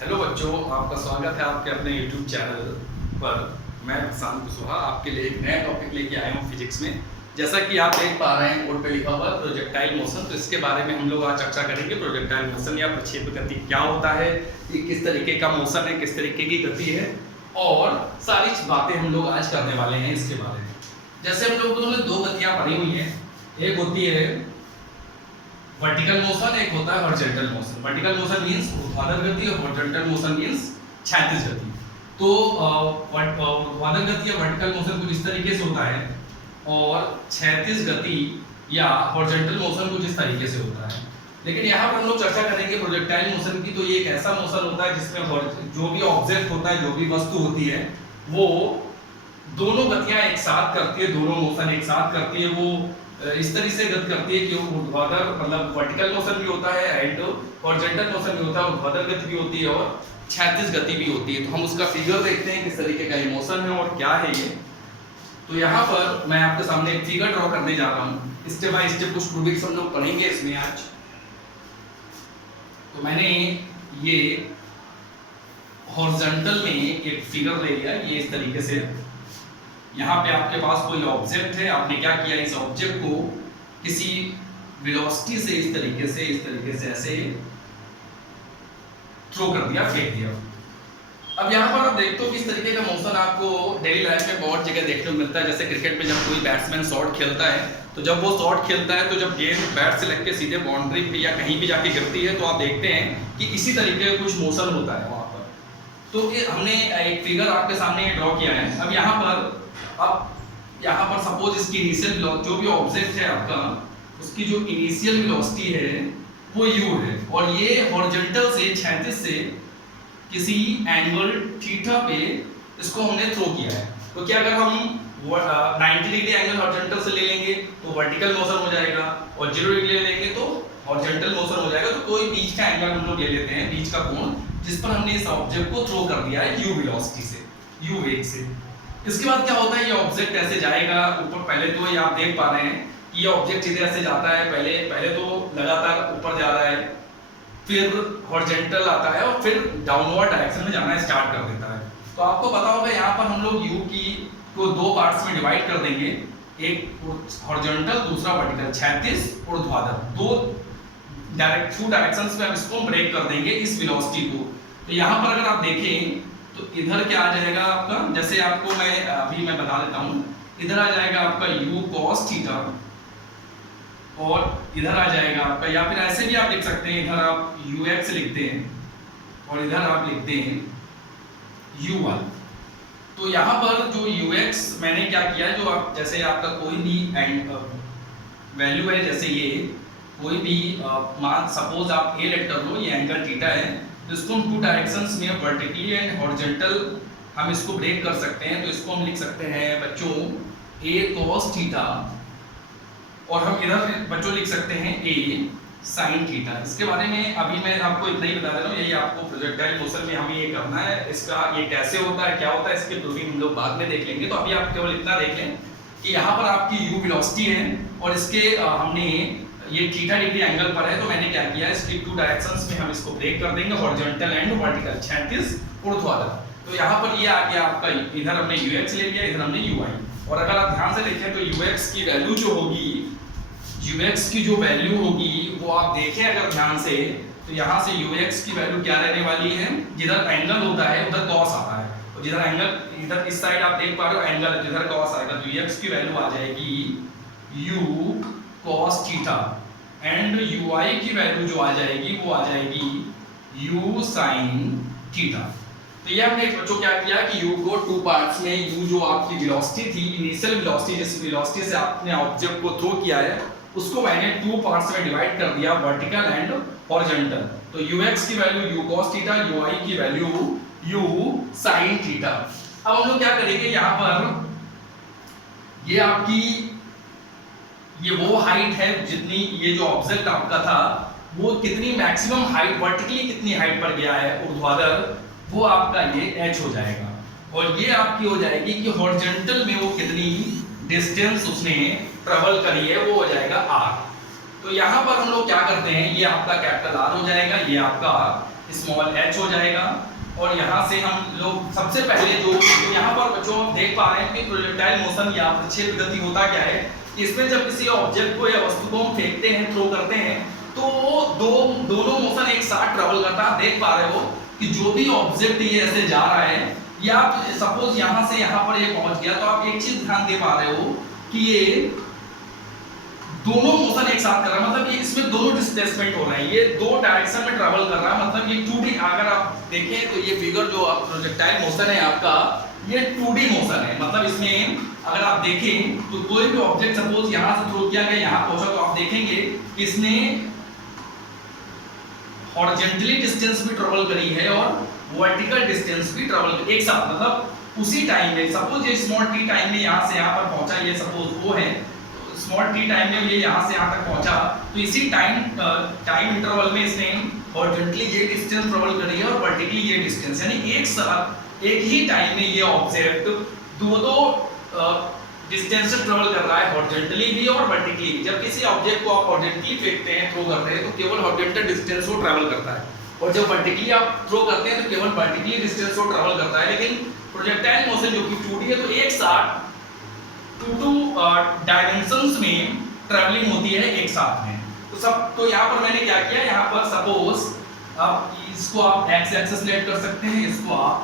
Hello बच्चों, आपका स्वागत है आपके अपने YouTube चैनल पर। मैं प्रशांत कुशवाहा आपके लिए एक नया टॉपिक लेके आया हूँ फिजिक्स में। जैसा कि आप देख पा रहे हैं बोर्ड पे लिखा हुआ प्रोजेक्टाइल मोशन, तो इसके बारे में हम लोग आज चर्चा करेंगे। प्रोजेक्टाइल मोशन या प्रक्षेप गति क्या होता है, ये किस तरीके का मोशन है, किस तरीके की गति है, और सारी बातें हम लोग आज करने वाले हैं इसके बारे में। जैसे हम लोगों ने दो गतियाँ पढ़ी हुई हैं, एक होती है वर्टिकल मोशन, एक होता है horizontal motion. Vertical motion means ऊर्ध्वाधर गति और हॉरिजॉन्टल मोशन मींस क्षैतिज गति। तो ऊर्ध्वाधर गति या वर्टिकल मोशन कुछ इस तरीके से होता है और क्षैतिज गति या हॉरिजॉन्टल मोशन कुछ इस तरीके से होता है। लेकिन यहाँ पर हम लोग चर्चा करेंगे प्रोजेक्टाइल मोशन की। तो ये एक ऐसा मोशन होता है जिसमें जो भी ऑब्जेक्ट होता है, जो भी वस्तु होती है, वो दोनों गतियां एक साथ करती है, दोनों मोशन एक साथ करती है। वो इस तरीके से गति करती है कि ऊर्ध्वाधर मतलब वर्टिकल मोशन भी होता है एंड हॉरिजॉन्टल मोशन भी होता है, ऊर्ध्वाधर गति भी होती है और क्षैतिज गति भी होती है। तो हम उसका फिगर देखते हैं किस तरीके का ये मोशन है और क्या है ये। तो यहाँ पर मैं आपके सामने एक फिगर ड्रॉ करने जा रहा हूँ। स्टेप बाय स्टेप कुछ रूबिक्स हम लोग पढ़ेंगे इसमें आज। तो मैंने ये हॉरिजॉन्टल में एक फिगर ले लिया, ये इस तरीके से। यहाँ पे आपके पास कोई ऑब्जेक्ट है, आपने क्या किया, इस ऑब्जेक्ट को किसी वेलोसिटी से इस तरीके से ऐसे थ्रो कर दिया, फेंक दिया। अब यहाँ पर आप देखते हो किस तरीके का मोशन आपको डेली लाइफ में बहुत जगह देखने को मिलता है। जैसे क्रिकेट में जब कोई बैट्समैन शॉट खेलता है, तो जब वो शॉट खेलता है तो जब गेंद बैट से लग के सीधे बाउंड्री पे या कहीं भी जाके गिरती है, तो आप देखते हैं कि इसी तरीके का कुछ मोशन होता है वहां पर। तो ये हमने एक फिगर आपके सामने ड्रॉ किया है। अब यहाँ पर सपोज इसकी इनिशियल वेलोसिटी, जो भी ऑब्जेक्ट है आपका, उसकी जो इनिशियल वेलोसिटी है वो u है, और ये हॉरिजॉन्टल से क्षैतिज से किसी एंगल थीटा पे इसको हमने थ्रो किया है। तो क्या अगर हम 90 डिग्री एंगल हॉरिजॉन्टल से ले लेंगे तो वर्टिकल मोशन हो जाएगा, और 0 डिग्री ले लेंगे तो हॉरिजॉन्टल मोशन हो जाएगा। तो कोई बीच का एंगल हम लोग ले लेते हैं, बीच का कोण, जिस पर हमने इस ऑब्जेक्ट को थ्रो कर दिया है u वेलोसिटी से, u वेग से। इसके बाद क्या होता है, ये ऑब्जेक्ट ऐसे जाएगा ऊपर। पहले तो ये आप देख पा रहे हैं कि ये ऑब्जेक्ट सीधे ऐसे जाता है, पहले तो लगातार ऊपर जा रहा है, फिर हॉरिजॉन्टल आता है और फिर डाउनवर्ड डायरेक्शन में जाना स्टार्ट कर देता है। तो आपको पता होगा यहाँ पर हम लोग u की को दो पार्ट्स में डिवाइड कर देंगे, एक हॉरिजॉन्टल, दूसरा वर्टिकल, क्षैतिज, ऊर्ध्वाधर। दो टू डायरेक्शंस में हम इसको ब्रेक कर देंगे इस वेलोसिटी को। तो यहाँ पर अगर आप देखें तो इधर क्या आ जाएगा आपका, जैसे आपको मैं बता देता हूँ, इधर आ जाएगा आपका u cos थीटा, और इधर आ जाएगा आपका, या फिर ऐसे भी आप लिख सकते हैं, इधर आप ux लिखते हैं और इधर आप लिखते हैं uy। तो यहाँ पर जो ux मैंने क्या किया, जो आप जैसे आपका कोई भी वैल्यू है, जैसे ये कोई भी मान सपोज आप a लेट कर लो, ये एंगल थीटा है, तो इसको हम टू डायरेक्शंस में वर्टिकली एंड हॉरिजॉन्टल हम इसको ब्रेक कर सकते हैं। तो इसको हम लिख सकते हैं बच्चों a cos थीटा, और हम इधर बच्चों लिख सकते हैं a sin थीटा। इसके बारे में अभी मैं आपको इतना ही बता दे रहा हूँ, यही आपको प्रोजेक्टाइल मोशन में हमें ये करना है। इसका ये कैसे होता है, क्या होता है, इसके प्रूविंग हम लोग बाद में देख लेंगे। तो अभी आप केवल इतना देख लें कि यहाँ पर आपकी u वेलोसिटी है, और इसके हमने ये थीटा डिग्री एंगल पर है। तो मैंने क्या किया, इसकी टू डायरेक्शंस में हम इसको ब्रेक कर देंगे, हॉरिजॉन्टल एंड वर्टिकल, क्षैतिज, ऊर्ध्वाधर। तो यहाँ पर ये आ गया आपका, इधर हमने ux ले लिया, इधर हमने uy। और अगर आप ध्यान से देखें तो ux की वैल्यू जो होगी, ux की जो वैल्यू होगी वो आप देखें अगर ध्यान से, तो यहाँ से ux की वैल्यू क्या रहने वाली है, जिधर एंगल होता है उधर cos आता है, और जिधर एंगल इधर इस साइड आप देख पा रहे हो एंगल, जिधर cos आएगा, तो ux की वैल्यू आ जाएगी u cos theta, and uy की वैल्यू जो आ जाएगी वो आ जाएगी u sin थीटा। तो ये हमने बच्चों क्या किया कि u को टू पार्ट्स में, u जो आपकी वेलोसिटी थी, इनिशियल वेलोसिटी, जिस वेलोसिटी से आपने ऑब्जेक्ट को थ्रो किया है, उसको मैंने टू पार्ट्स में डिवाइड कर दिया, वर्टिकल एंड हॉरिजॉन्टल। तो ux की value u cos theta, uy की वैल्यू u sin थीटा। अब हम लोग क्या करेंगे, यहाँ पर ये आपकी ये वो हाइट है जितनी ये जो ऑब्जेक्ट आपका था वो कितनी मैक्सिमम हाइट, वर्टिकली कितनी हाइट पर गया है ऊर्ध्वाधर, वो आपका ये h हो जाएगा, और ये आपकी हो जाएगी कि हॉरिजॉन्टल में वो कितनी डिस्टेंस उसने ट्रेवल करी है, वो हो जाएगा r। तो यहाँ पर हम लोग क्या करते हैं, ये आपका कैपिटल R हो जाएगा, ये आपका स्मॉल h हो जाएगा। और यहाँ से हम लोग सबसे पहले जो यहाँ पर बच्चों हम देख पा रहे हैं कि प्रोजेक्टाइल मोशन या प्रक्षेप गति होता क्या है, इसमें जब किसी ऑब्जेक्ट को या वस्तु को हम फेंकते हैं, थ्रो करते हैं, तो दोनों मोशन एक साथ ट्रेवल करता है। देख पा रहे हो कि जो भी ऑब्जेक्ट ये ऐसे जा रहा है, या आप सपोज यहाँ से यहाँ पर ये पहुंच गया, तो आप एक चीज ध्यान दे पा रहे हो कि ये दोनों मोशन एक साथ कर रहा है, मतलब ये इसमें दोनों डिस्प्लेसमेंट हो रहे हैं, ये दो डायरेक्शन में ट्रैवल कर रहा है। मतलब ये 2D, अगर आप देखें तो ये फिगर जो आप प्रोजेक्टाइल मोशन है आपका, ये 2D मोशन है। मतलब इसमें अगर आप देखें तो कोई भी ऑब्जेक्ट सपोज यहां से थ्रो किया गया, यहां पहुंचा, तो आप देखेंगे कि इसने हॉरिजॉन्टली डिस्टेंस भी ट्रैवल करी है और वर्टिकल डिस्टेंस भी ट्रैवल करी एक साथ। मतलब उसी टाइम में सपोज ये स्मॉल t टाइम में यहां से यहां पर पहुंचा, ये सपोज वो है स्मॉल t टाइम में ये यहां से यहां तक पहुंचा, तो इसी टाइम इंटरवल में इसने हॉरिजॉन्टली ये डिस्टेंस ट्रैवल करी है और वर्टिकली ये डिस्टेंस, यानी एक साथ एक ही टाइम में ये ऑब्जेक्ट दो डिस्टेंस ट्रैवल कर रहा है, हॉरिजॉन्टली भी और वर्टिकली भी। जब किसी ऑब्जेक्ट को आप हॉरिजॉन्टली फेंकते हैं, थ्रो करते हैं, तो केवल हॉरिजॉन्टल डिस्टेंस को ट्रैवल करता है, और जब वर्टिकली आप थ्रो करते हैं तो केवल वर्टिकली डिस्टेंस को ट्रैवल करता है। लेकिन प्रोजेक्टाइल मोशन जो कि 2D है, तो एक साथ टू डायमेंशंस में ट्रैवलिंग होती है एक साथ में। तो यहाँ पर मैंने क्या किया, यहाँ पर सपोज आप इसको आप x एक्सिस सेलेक्ट कर सकते हैं, इसको आप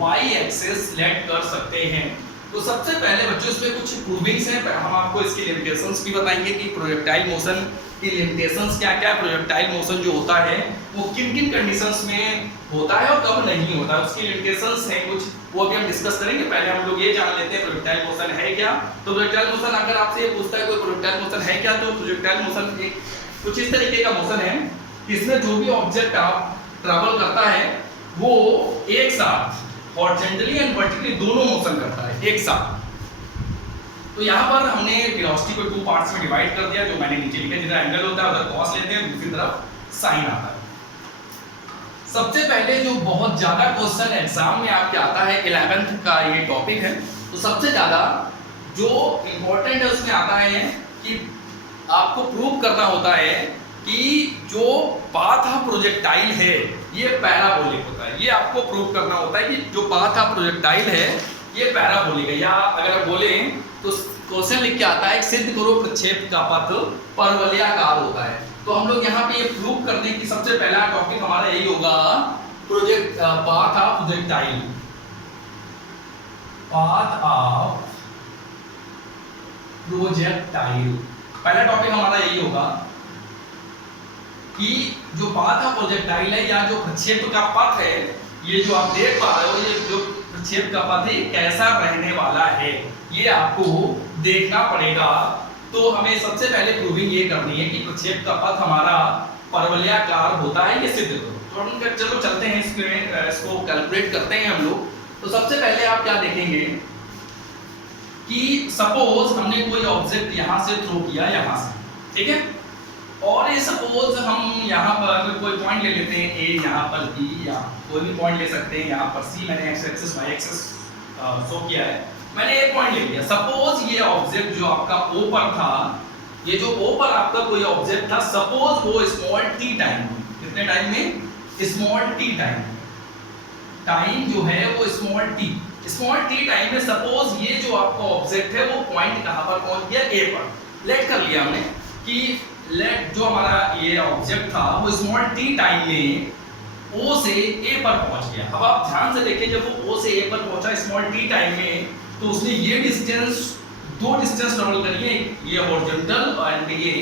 y एक्सिस सेलेक्ट कर सकते हैं। तो सबसे पहले बच्चों इसमें कुछ प्रूविंग्स हैं, हम आपको इसकी लिमिटेशंस भी बताएंगे कि प्रोजेक्टाइल मोशन की लिमिटेशंस क्या क्या है, प्रोजेक्टाइल मोशन जो होता है वो किन किन कंडीशंस में होता है और कब नहीं होता है, उसकी लिमिटेशंस हैं कुछ, वो अभी हम डिस्कस करेंगे। पहले हम लोग ये जान लेते हैं प्रोजेक्टाइल मोशन है क्या। तो प्रोजेक्टाइल मोशन, अगर आपसे ये पूछता है कोई प्रोजेक्टाइल मोशन है क्या, तो प्रोजेक्टाइल मोशन एक कुछ इस तरीके का मोशन है, इसमें जो भी ऑब्जेक्ट आप ट्रैवल करता है वो एक साथ हॉरिजॉन्टली एंड वर्टिकली दोनों मोशन करता है एक साथ। तो यहाँ पर हमने वेलोसिटी को 2 पार्ट्स में डिवाइड कर दिया, जो मैंने नीचे लिखा, जिधर एंगल होता है उधर कॉस लेते हैं, दूसरी तरफ साइन आता है। सबसे पहले जो बहुत ज्यादा क्वेश्चन एग्जाम में आपके आता है, 11th का ये टॉपिक है, तो सबसे ज्यादा जो इंपॉर्टेंट है उसमें आता है कि आपको प्रूव करना होता है कि जो पाथ ऑफ प्रोजेक्टाइल है ये पैराबोलिक होता है। ये आपको प्रूव करना होता है कि जो पाथ ऑफ प्रोजेक्टाइल है ये पैराबोलिक है, या अगर आप बोले तो क्वेश्चन लिख के आता है सिद्ध करो प्रक्षेप का पथ परवलयाकार होता है। तो हम लोग यहाँ पे ये प्रूव करने की सबसे पहला टॉपिक हमारा यही होगा, path of projectile, path of projectile. पहला टॉपिक हमारा यही होगा कि जो पाथ ऑफ प्रोजेक्टाइल है या जो प्रक्षेप का पथ है, ये जो आप देख पा रहे हो, ये जो प्रक्षेप का पथ है कैसा रहने वाला है, ये आपको देखना पड़ेगा। तो हमें सबसे पहले प्रूविंग ये करनी है कि प्रक्षेप का पथ हमारा परवलयाकार होता है, ये सिद्ध करो। तो हम चलो चलते हैं इसको कैलकुलेट करते हैं हम लोग। तो सबसे पहले आप क्या देखेंगे कि सपोज हमने कोई ऑब्जेक्ट यहां से थ्रो किया, यहां से, ठीक है, और ये सपोज हम यहाँ पर कोई पॉइंट ले लेते हैं A, यहाँ पर B, या कोई भी पॉइंट ले सकते हैं, यहाँ पर C, मैंने x axis y axis show किया है, मैंने एक पॉइंट ले लिया। सपोज ये ऑब्जेक्ट जो आपका O पर था, ये जो O पर आपका कोई ऑब्जेक्ट था, सपोज वो स्मॉल t टाइम, कितने टाइम में, स्मॉल t टाइम जो है वो स्मॉल t टाइम में सपोज ये जो आपका ऑब्जेक्ट है वो पॉइंट कहाँ पर पहुंच गया, A पर। लेट कर लिया हमने कि लेट जो हमारा ये ऑब्जेक्ट था वो स्मॉल t टाइम में O से A पर पहुंच गया। अब आप ध्यान से देखें, जब वो O से A पर पहुंचा स्मॉल t टाइम में, तो उसने ये डिस्टेंस, दो डिस्टेंस ट्रेवल करी है, ये हॉरिजॉन्टल एंड ये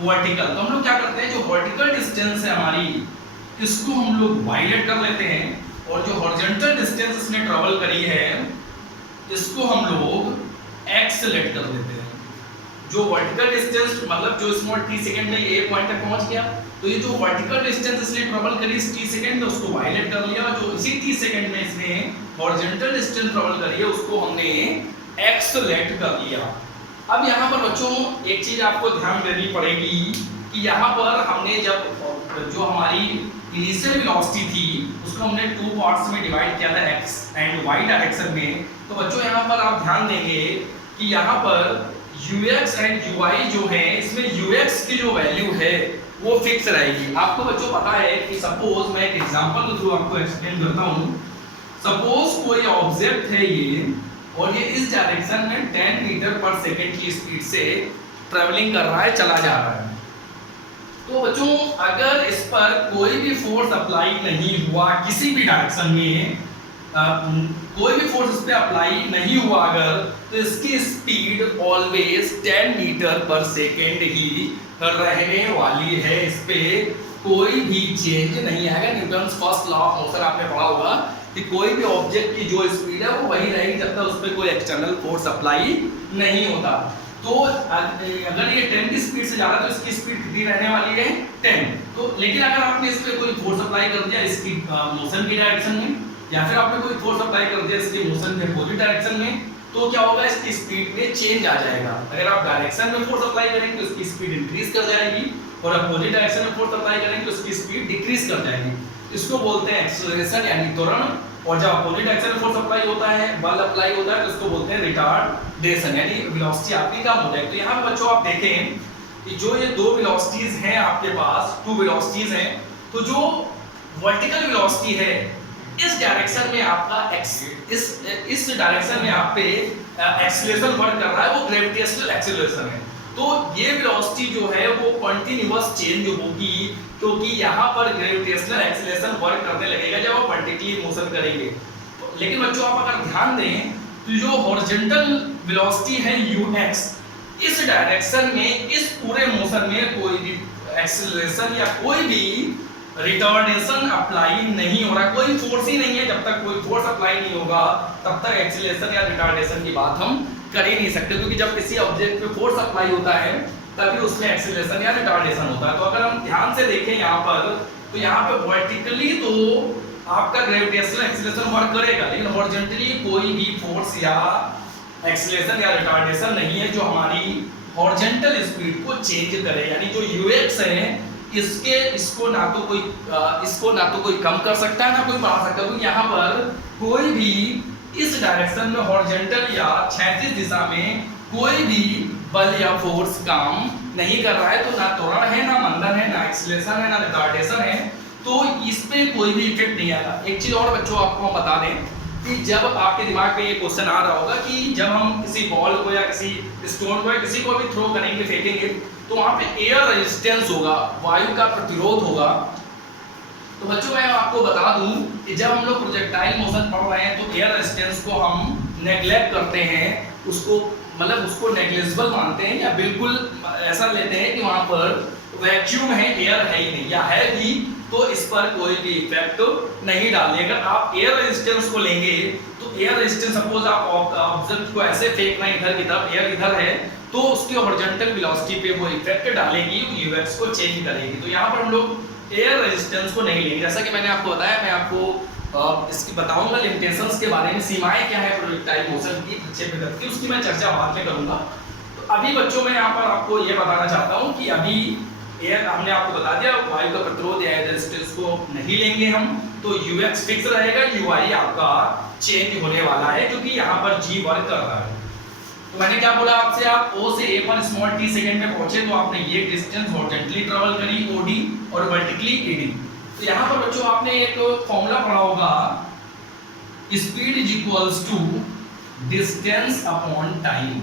वर्टिकल। तो हम लोग क्या करते हैं, जो वर्टिकल डिस्टेंस है हमारी, इसको हम लोग y लेट कर लेते हैं, और जो हॉरिजॉन्टल डिस्टेंस इसने ट्रेवल करी है इसको हम लोग x लेट कर लेते हैं। जो वर्टिकल डिस्टेंस मतलब जो स्मॉल t सेकंड में ये पॉइंट तक पहुंच गया, तो ये जो वर्टिकल डिस्टेंस इसने ट्रेवल करी इस t सेकंड में, उसको y लेट कर लिया, और जो इसी t सेकंड में इसने हॉरिजॉन्टल डिस्टेंस ट्रेवल करी है उसको हमने x लेट कर लिया। अब यहाँ पर बच्चों एक चीज आपको ध्यान देनी पड़ेगी कि यहाँ पर हमने जब जो हमारी इनिशियल वेलोसिटी थी उसको हमने 2 पार्ट्स में डिवाइड किया था, x एंड y डायरेक्शन में। तो बच्चों यहाँ पर आप ध्यान देंगे कि यहाँ पर ux एंड uy जो है, इसमें ux की जो वैल्यू है वो फिक्स रहेगी। आपको बच्चों पता है कि सपोज मैं एक एग्जांपल के थ्रू आपको एक्सप्लेन करता हूँ। सपोज कोई ऑब्जेक्ट है ये, और ये इस डायरेक्शन में 10 मीटर पर सेकेंड की स्पीड से ट्रेवलिंग कर रहा है, चला जा रहा है। तो बच्चों अगर इस पर कोई भी फोर्स अप्लाई नहीं हुआ किसी भी डायरेक्शन में, कोई भी फोर्स इस पे अप्लाई नहीं हुआ अगर, तो इसकी स्पीड ऑलवेज 10 मीटर पर सेकेंड ही रहने वाली है। इस पे कोई भी चेंज नहीं आएगा। Newton's first law of motion आपने पढ़ा होगा कि कोई भी ऑब्जेक्ट की जो स्पीड है वो वही रहेगी जब तक उस पर कोई एक्सटर्नल फोर्स अप्लाई नहीं होता। तो अगर ये 10 की स्पीड से जा रहा है तो इसकी स्पीड कितनी रहने वाली है 10। तो लेकिन अगर आपने इस पे कोई फोर्स अप्लाई कर दिया इसकी मोशन की डायरेक्शन में, या फिर आपने कोई फोर्स अप्लाई कर दिया इसके मोशन के अपोजिट डायरेक्शन में, तो क्या होगा, इसकी स्पीड में चेंज आ जाएगा। अगर आप डायरेक्शन में फोर्स अप्लाई करेंगे तो इसकी स्पीड इंक्रीज कर जाएगी, और अपोजिट डायरेक्शन में फोर्स अप्लाई करेंगे तो इसकी स्पीड डिक्रीज कर जाएगी। इसको बोलते हैं एक्सेलरेशन यानी त्वरण। और जब अपोजिट डायरेक्शन में फोर्स अप्लाई होता है, बल अप्लाई होता है, तो इसको बोलते हैं रिटार्डेशन यानी वेलोसिटी आपकी कम हो जाएगी। तो यहाँ पे बच्चों आप देखें कि जो ये दो वेलोसिटीज हैं आपके पास, टू वेलोसिटीज हैं, तो जो वर्टिकल वेलोसिटी है इस डायरेक्शन में आपका इस डायरेक्शन में आप पे एक्सीलरेशन वर्क कर रहा है, वो ग्रेविटेशनल एक्सीलरेशन है। तो ये वेलोसिटी जो है वो कंटीन्यूअस चेंज होगी, क्योंकि यहाँ पर ग्रेविटेशनल एक्सीलरेशन वर्क करने लगेगा जब आप वर्टिकली मोशन करेंगे। लेकिन बच्चों आप अगर ध्यान दें तो जो हॉरिजॉन्टल वेलोसिटी है ux, इस डायरेक्शन में इस पूरे मोशन में कोई भी एक्सीलरेशन या कोई भी रिटार्डेशन अप्लाई नहीं हो रहा, कोई फोर्स ही नहीं है। जब तक कोई फोर्स अप्लाई नहीं होगा तब तक एक्सीलरेशन या रिटार्डेशन की बात हम कर ही नहीं सकते, क्योंकि जब किसी ऑब्जेक्ट पे फोर्स अप्लाई होता है तभी उसमें एक्सीलरेशन या रिटार्डेशन होता है। तो अगर हम ध्यान से देखें यहाँ पर, तो यहाँ पे वर्टिकली तो आपका ग्रेविटेशनल एक्सीलरेशन वर्क करेगा, लेकिन हॉरिजॉन्टली कोई भी फोर्स या एक्सीलरेशन या रिटार्डेशन नहीं है जो हमारी हॉरिजॉन्टल स्पीड को चेंज करे। यानी जो ux है इसको ना तो कोई कम कर सकता है ना कोई बढ़ा सकता है। तो यहाँ पर कोई भी इस डायरेक्शन में हॉरिजॉन्टल या क्षैतिज दिशा में कोई भी बल या फोर्स काम नहीं कर रहा है। तो ना त्वरण है, ना मंदन है, ना एक्सीलरेशन है, ना रिटार्डेशन है, तो इस पे कोई भी इफेक्ट नहीं आएगा। एक चीज और बच्चों आपको हम बता दें कि जब आपके दिमाग में ये क्वेश्चन आ रहा होगा कि जब हम किसी बॉल को या किसी स्टोन को या किसी को भी थ्रो करेंगे, फेंकेंगे, तो वहां पे एयर रेजिस्टेंस होगा, वायु का प्रतिरोध होगा। तो बच्चों मैं आपको बता दूं कि जब हम लोग प्रोजेक्टाइल मोशन पढ़ रहे हैं तो एयर रेजिस्टेंस को हम नेग्लेक्ट करते हैं, उसको नेग्लिजिबल मानते हैं, या बिल्कुल ऐसा लेते हैं कि वहां पर वैक्यूम है, एयर है ही नहीं, या है भी तो इस पर कोई भी इफेक्ट नहीं डालेगा। अगर आप एयर रेजिस्टेंस को लेंगे तो एयर रेजिस्टेंस, सपोज आप ऑब्जेक्ट को ऐसे फेंकना इधर की तरफ, एयर इधर है, तो उसकी हॉरिजॉन्टल वेलोसिटी पे वो इफेक्ट डालेगी, ux को चेंज करेगी। तो यहाँ पर हम लोग एयर रेजिस्टेंस को नहीं लेंगे। जैसा कि मैंने आपको बताया, मैं आपको इसकी बताऊंगा लिमिटेशंस के बारे में, सीमाएं क्या है प्रोजेक्टाइल मोशन की प्रक्षेपण गति की, उसकी मैं चर्चा बाद में करूंगा। तो अभी बच्चों मैं यहाँ पर आपको ये बताना चाहता हूँ कि अभी एयर हमने आपको बता दिया, वायु का प्रतिरोध या एयर रेजिस्टेंस को नहीं लेंगे हम, तो ux फिक्स रहेगा, uy आपका चेंज होने वाला है क्योंकि यहाँ पर g वर्क कर रहा है। तो मैंने क्या बोला आपसे, आप O से A पर स्मॉल t सेकंड में पहुंचे तो आपने ये डिस्टेंस हॉरिजॉन्टली ट्रेवल करी OD और वर्टिकली AD। तो यहाँ पर बच्चों आपने एक फॉर्मूला पढ़ा होगा, speed is equals to distance upon time.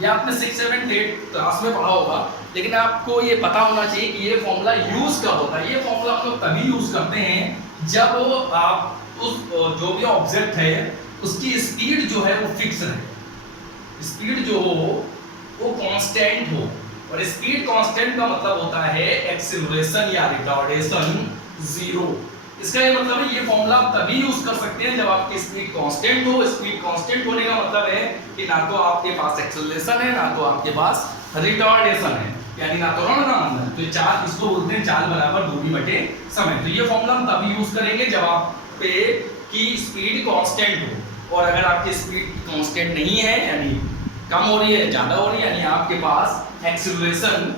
ये आपने 6, 7, 8 क्लास में पढ़ा होगा, लेकिन आपको ये पता होना चाहिए कि ये फॉर्मूला यूज कब होता है। ये फॉर्मूला हम लोग तभी यूज करते हैं जब आप उस जो भी ऑब्जेक्ट है उसकी स्पीड जो है वो फिक्स रहे, स्पीड जो हो वो कांस्टेंट हो। और स्पीड कांस्टेंट का मतलब होता है एक्सीलरेशन या रिटार्डेशन जीरो। इसका ये मतलब है, ये फॉर्मूला आप तभी यूज कर सकते हैं जब आपकी स्पीड कांस्टेंट हो। स्पीड कांस्टेंट होने का मतलब है कि ना तो आपके पास एक्सीलरेशन है, ना तो आपके पास रिटार्डेशन है, यानी ना त्वरण ना मंदन। तो चाल इसको बोलते हैं चाल बराबर दूरी बटे समय। तो ये फॉर्मूला हम तभी यूज करेंगे जब आप पे की स्पीड कांस्टेंट हो। और अगर आपकी स्पीड कांस्टेंट नहीं है, यानी कम हो रही है, ज्यादा हो रही है, यानी आपके पास एक्सीलरेशन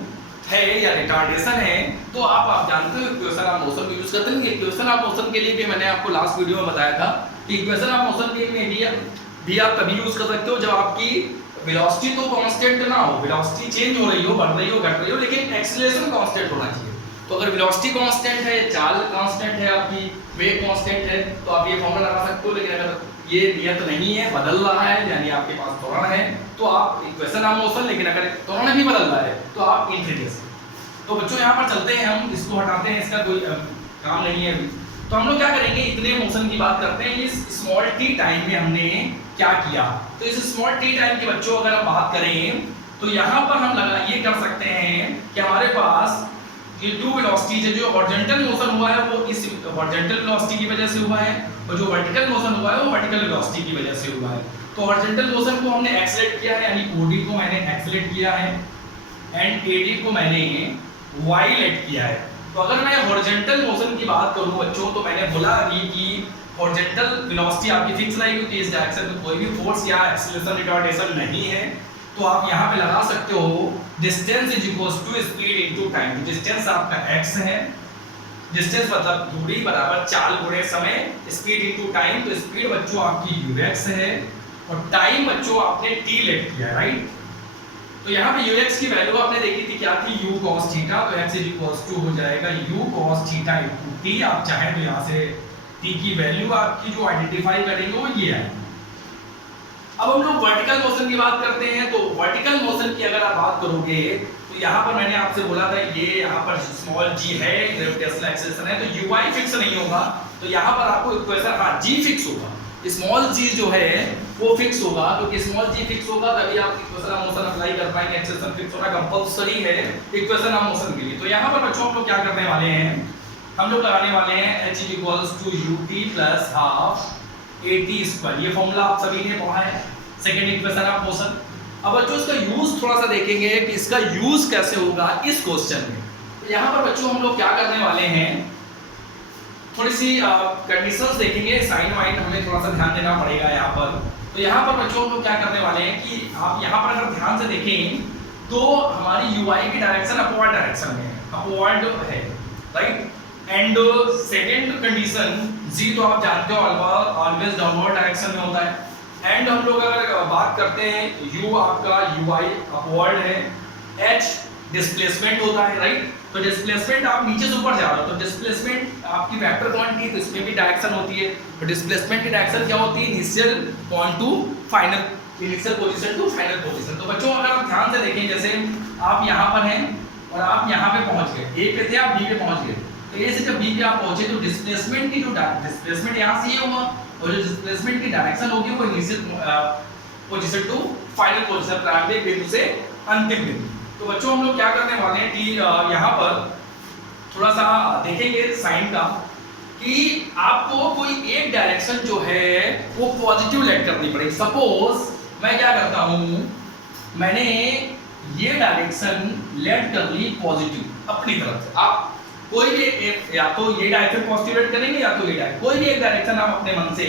है या रिटार्डेशन है, तो आप जानते हो इक्वेशन ऑफ मोशन को यूज करते हैं। इक्वेशन ऑफ मोशन के लिए भी मैंने आपको लास्ट वीडियो में बताया था कि इक्वेशन ऑफ मोशन के लिए भी आप तभी यूज कर सकते हो जब आपकी वेलोसिटी तो कांस्टेंट ना हो, वेलोसिटी चेंज हो रही हो, बढ़ रही हो, घट रही हो, लेकिन एक्सीलरेशन कांस्टेंट होना चाहिए। तो अगर वेलोसिटी कांस्टेंट है, चाल कांस्टेंट है, आपकी वेग कांस्टेंट है, तो आप ये फॉर्मूला लगा सकते हो। लेकिन अगर ये नियत नहीं है, बदल रहा है, यानी आपके पास त्वरण है, तो आप इक्वेशन ऑफ मोशन, लेकिन अगर त्वरण भी बदल रहा है तो आप इंटीग्रेशन। तो बच्चों यहाँ पर चलते हैं, हम इसको हटाते हैं, इसका कोई काम नहीं है अभी। तो हम लोग क्या करेंगे, इतने मोशन की बात करते हैं। इस स्मॉल टी टाइम में हमने क्या किया, तो इस स्मॉल टी टाइम के बच्चों अगर हम बात करें तो यहाँ पर हम लगा ये कर सकते हैं कि हमारे पास ये टू वेलोसिटीज है, जो हॉरिजॉन्टल मोशन हुआ है वो इस हॉरिजॉन्टल वेलोसिटी की वजह से हुआ है, और जो वर्टिकल मोशन हुआ है वो वर्टिकल वेलोसिटी की वजह से हुआ है। तो हॉरिजॉन्टल मोशन को हमने एक्सेलरेट किया है, यानी ओडी को मैंने एक्सेलरेट किया है, एंड एडी को मैंने वाई लेट किया है। तो अगर मैं हॉरिजॉन्टल मोशन की बात करूं बच्चों, तो मैंने बोला अभी कि हॉरिजॉन्टल वेलोसिटी आपकी फिक्स रहेगी, क्योंकि इस डायरेक्शन में कोई भी फोर्स या एक्सीलरेशन रिटार्डेशन नहीं है। तो आप यहाँ पे लगा सकते हो distance is equals to speed into time. Distance आपका x है, डिस्टेंस मतलब दूरी बराबर चाल गुणे समय, स्पीड इनटू टाइम, तो स्पीड बच्चों आपकी ux है, और टाइम बच्चों आपने t लेट किया, राइट। तो यहाँ पे ux की वैल्यू आपने देखी थी क्या थी, u cos थीटा, तो x इज इक्वल्स टू हो जाएगा u cos theta into t। आप चाहे तो यहाँ से t की वैल्यू आपकी जो आइडेंटिफाई करेंगे वो ये है। अब हम लोग वर्टिकल मोशन की बात करते हैं। तो वर्टिकल मोशन की अगर आप बात करोगे तो यहाँ पर मैंने आपसे बोला था ये यहाँ पर स्मॉल g है, ग्रेविटेशनल एक्सेलरेशन है, तो uy फिक्स नहीं होगा, तो यहाँ पर आपको इक्वेशन हाँ g फिक्स होगा, स्मॉल g जो है वो फिक्स होगा, क्योंकि स्मॉल g फिक्स होगा तभी आप इक्वेशन ऑफ मोशन अप्लाई कर पाएंगे। एक्सेलरेशन फिक्स होना कंपल्सरी है इक्वेशन ऑफ मोशन के लिए। तो यहाँ पर बच्चों हम लोग क्या करने वाले हैं, हम लोग लगाने वाले हैं h equals to ut plus half at square. ये फॉर्मूला आप सभी ने पढ़ा है, सेकंड इक्वेशन ऑफ मोशन। अब बच्चों इसका यूज थोड़ा सा देखेंगे कि इसका यूज कैसे होगा इस क्वेश्चन में। तो यहाँ पर बच्चों हम लोग क्या करने वाले हैं, थोड़ी सी कंडीशंस देखेंगे, साइन वाइन हमें थोड़ा सा ध्यान देना पड़ेगा यहाँ पर। तो यहाँ पर बच्चों हम लोग क्या करने वाले हैं कि आप यहाँ पर अगर ध्यान से देखें तो हमारी ui की डायरेक्शन अपवर्ड डायरेक्शन में है, अपवर्ड है, राइट। एंड सेकेंड कंडीशन जी तो आप जानते हो ऑलवेज डाउनवर्ड डायरेक्शन में होता है। एंड हम लोग अगर बात करते हैं u आपका ui अपवर्ड है, h डिस्प्लेसमेंट होता है, राइट। तो डिस्प्लेसमेंट आप नीचे से ऊपर जा रहे हो, तो डिस्प्लेसमेंट आपकी वेक्टर क्वांटिटी, तो इसमें भी डायरेक्शन होती है। तो डिस्प्लेसमेंट की डायरेक्शन क्या होती है, initial point to final, initial position to final position. तो बच्चों अगर आप ध्यान से देखें, जैसे आप यहाँ पर हैं और आप यहाँ पे पहुँच गए, ए पे थे आप बी पे पहुँच गए, तो ए से जब बी पे आप पहुँचे तो डिस्प्लेसमेंट की जो डिस्प्लेसमेंट यहाँ से ये हुआ, और जो डिस्प्लेसमेंट की डायरेक्शन होगी वो initial position to final position, प्रारंभिक बिंदु से अंतिम बिंदु। तो बच्चों हम लोग क्या करने वाले हैं कि यहाँ पर थोड़ा सा देखेंगे साइन का, कि आपको कोई एक डायरेक्शन जो है वो पॉजिटिव लेट करनी पड़ेगी। सपोज मैं क्या करता हूँ, मैंने ये डायरेक्शन लेट कर ली पॉजिटिव अपनी तरफ से। आप कोई भी एक, या तो ये डायरेक्शन पॉजिटिव लेट करेंगे या तो ये डायरेक्शन, कोई भी एक डायरेक्शन आप अपने मन से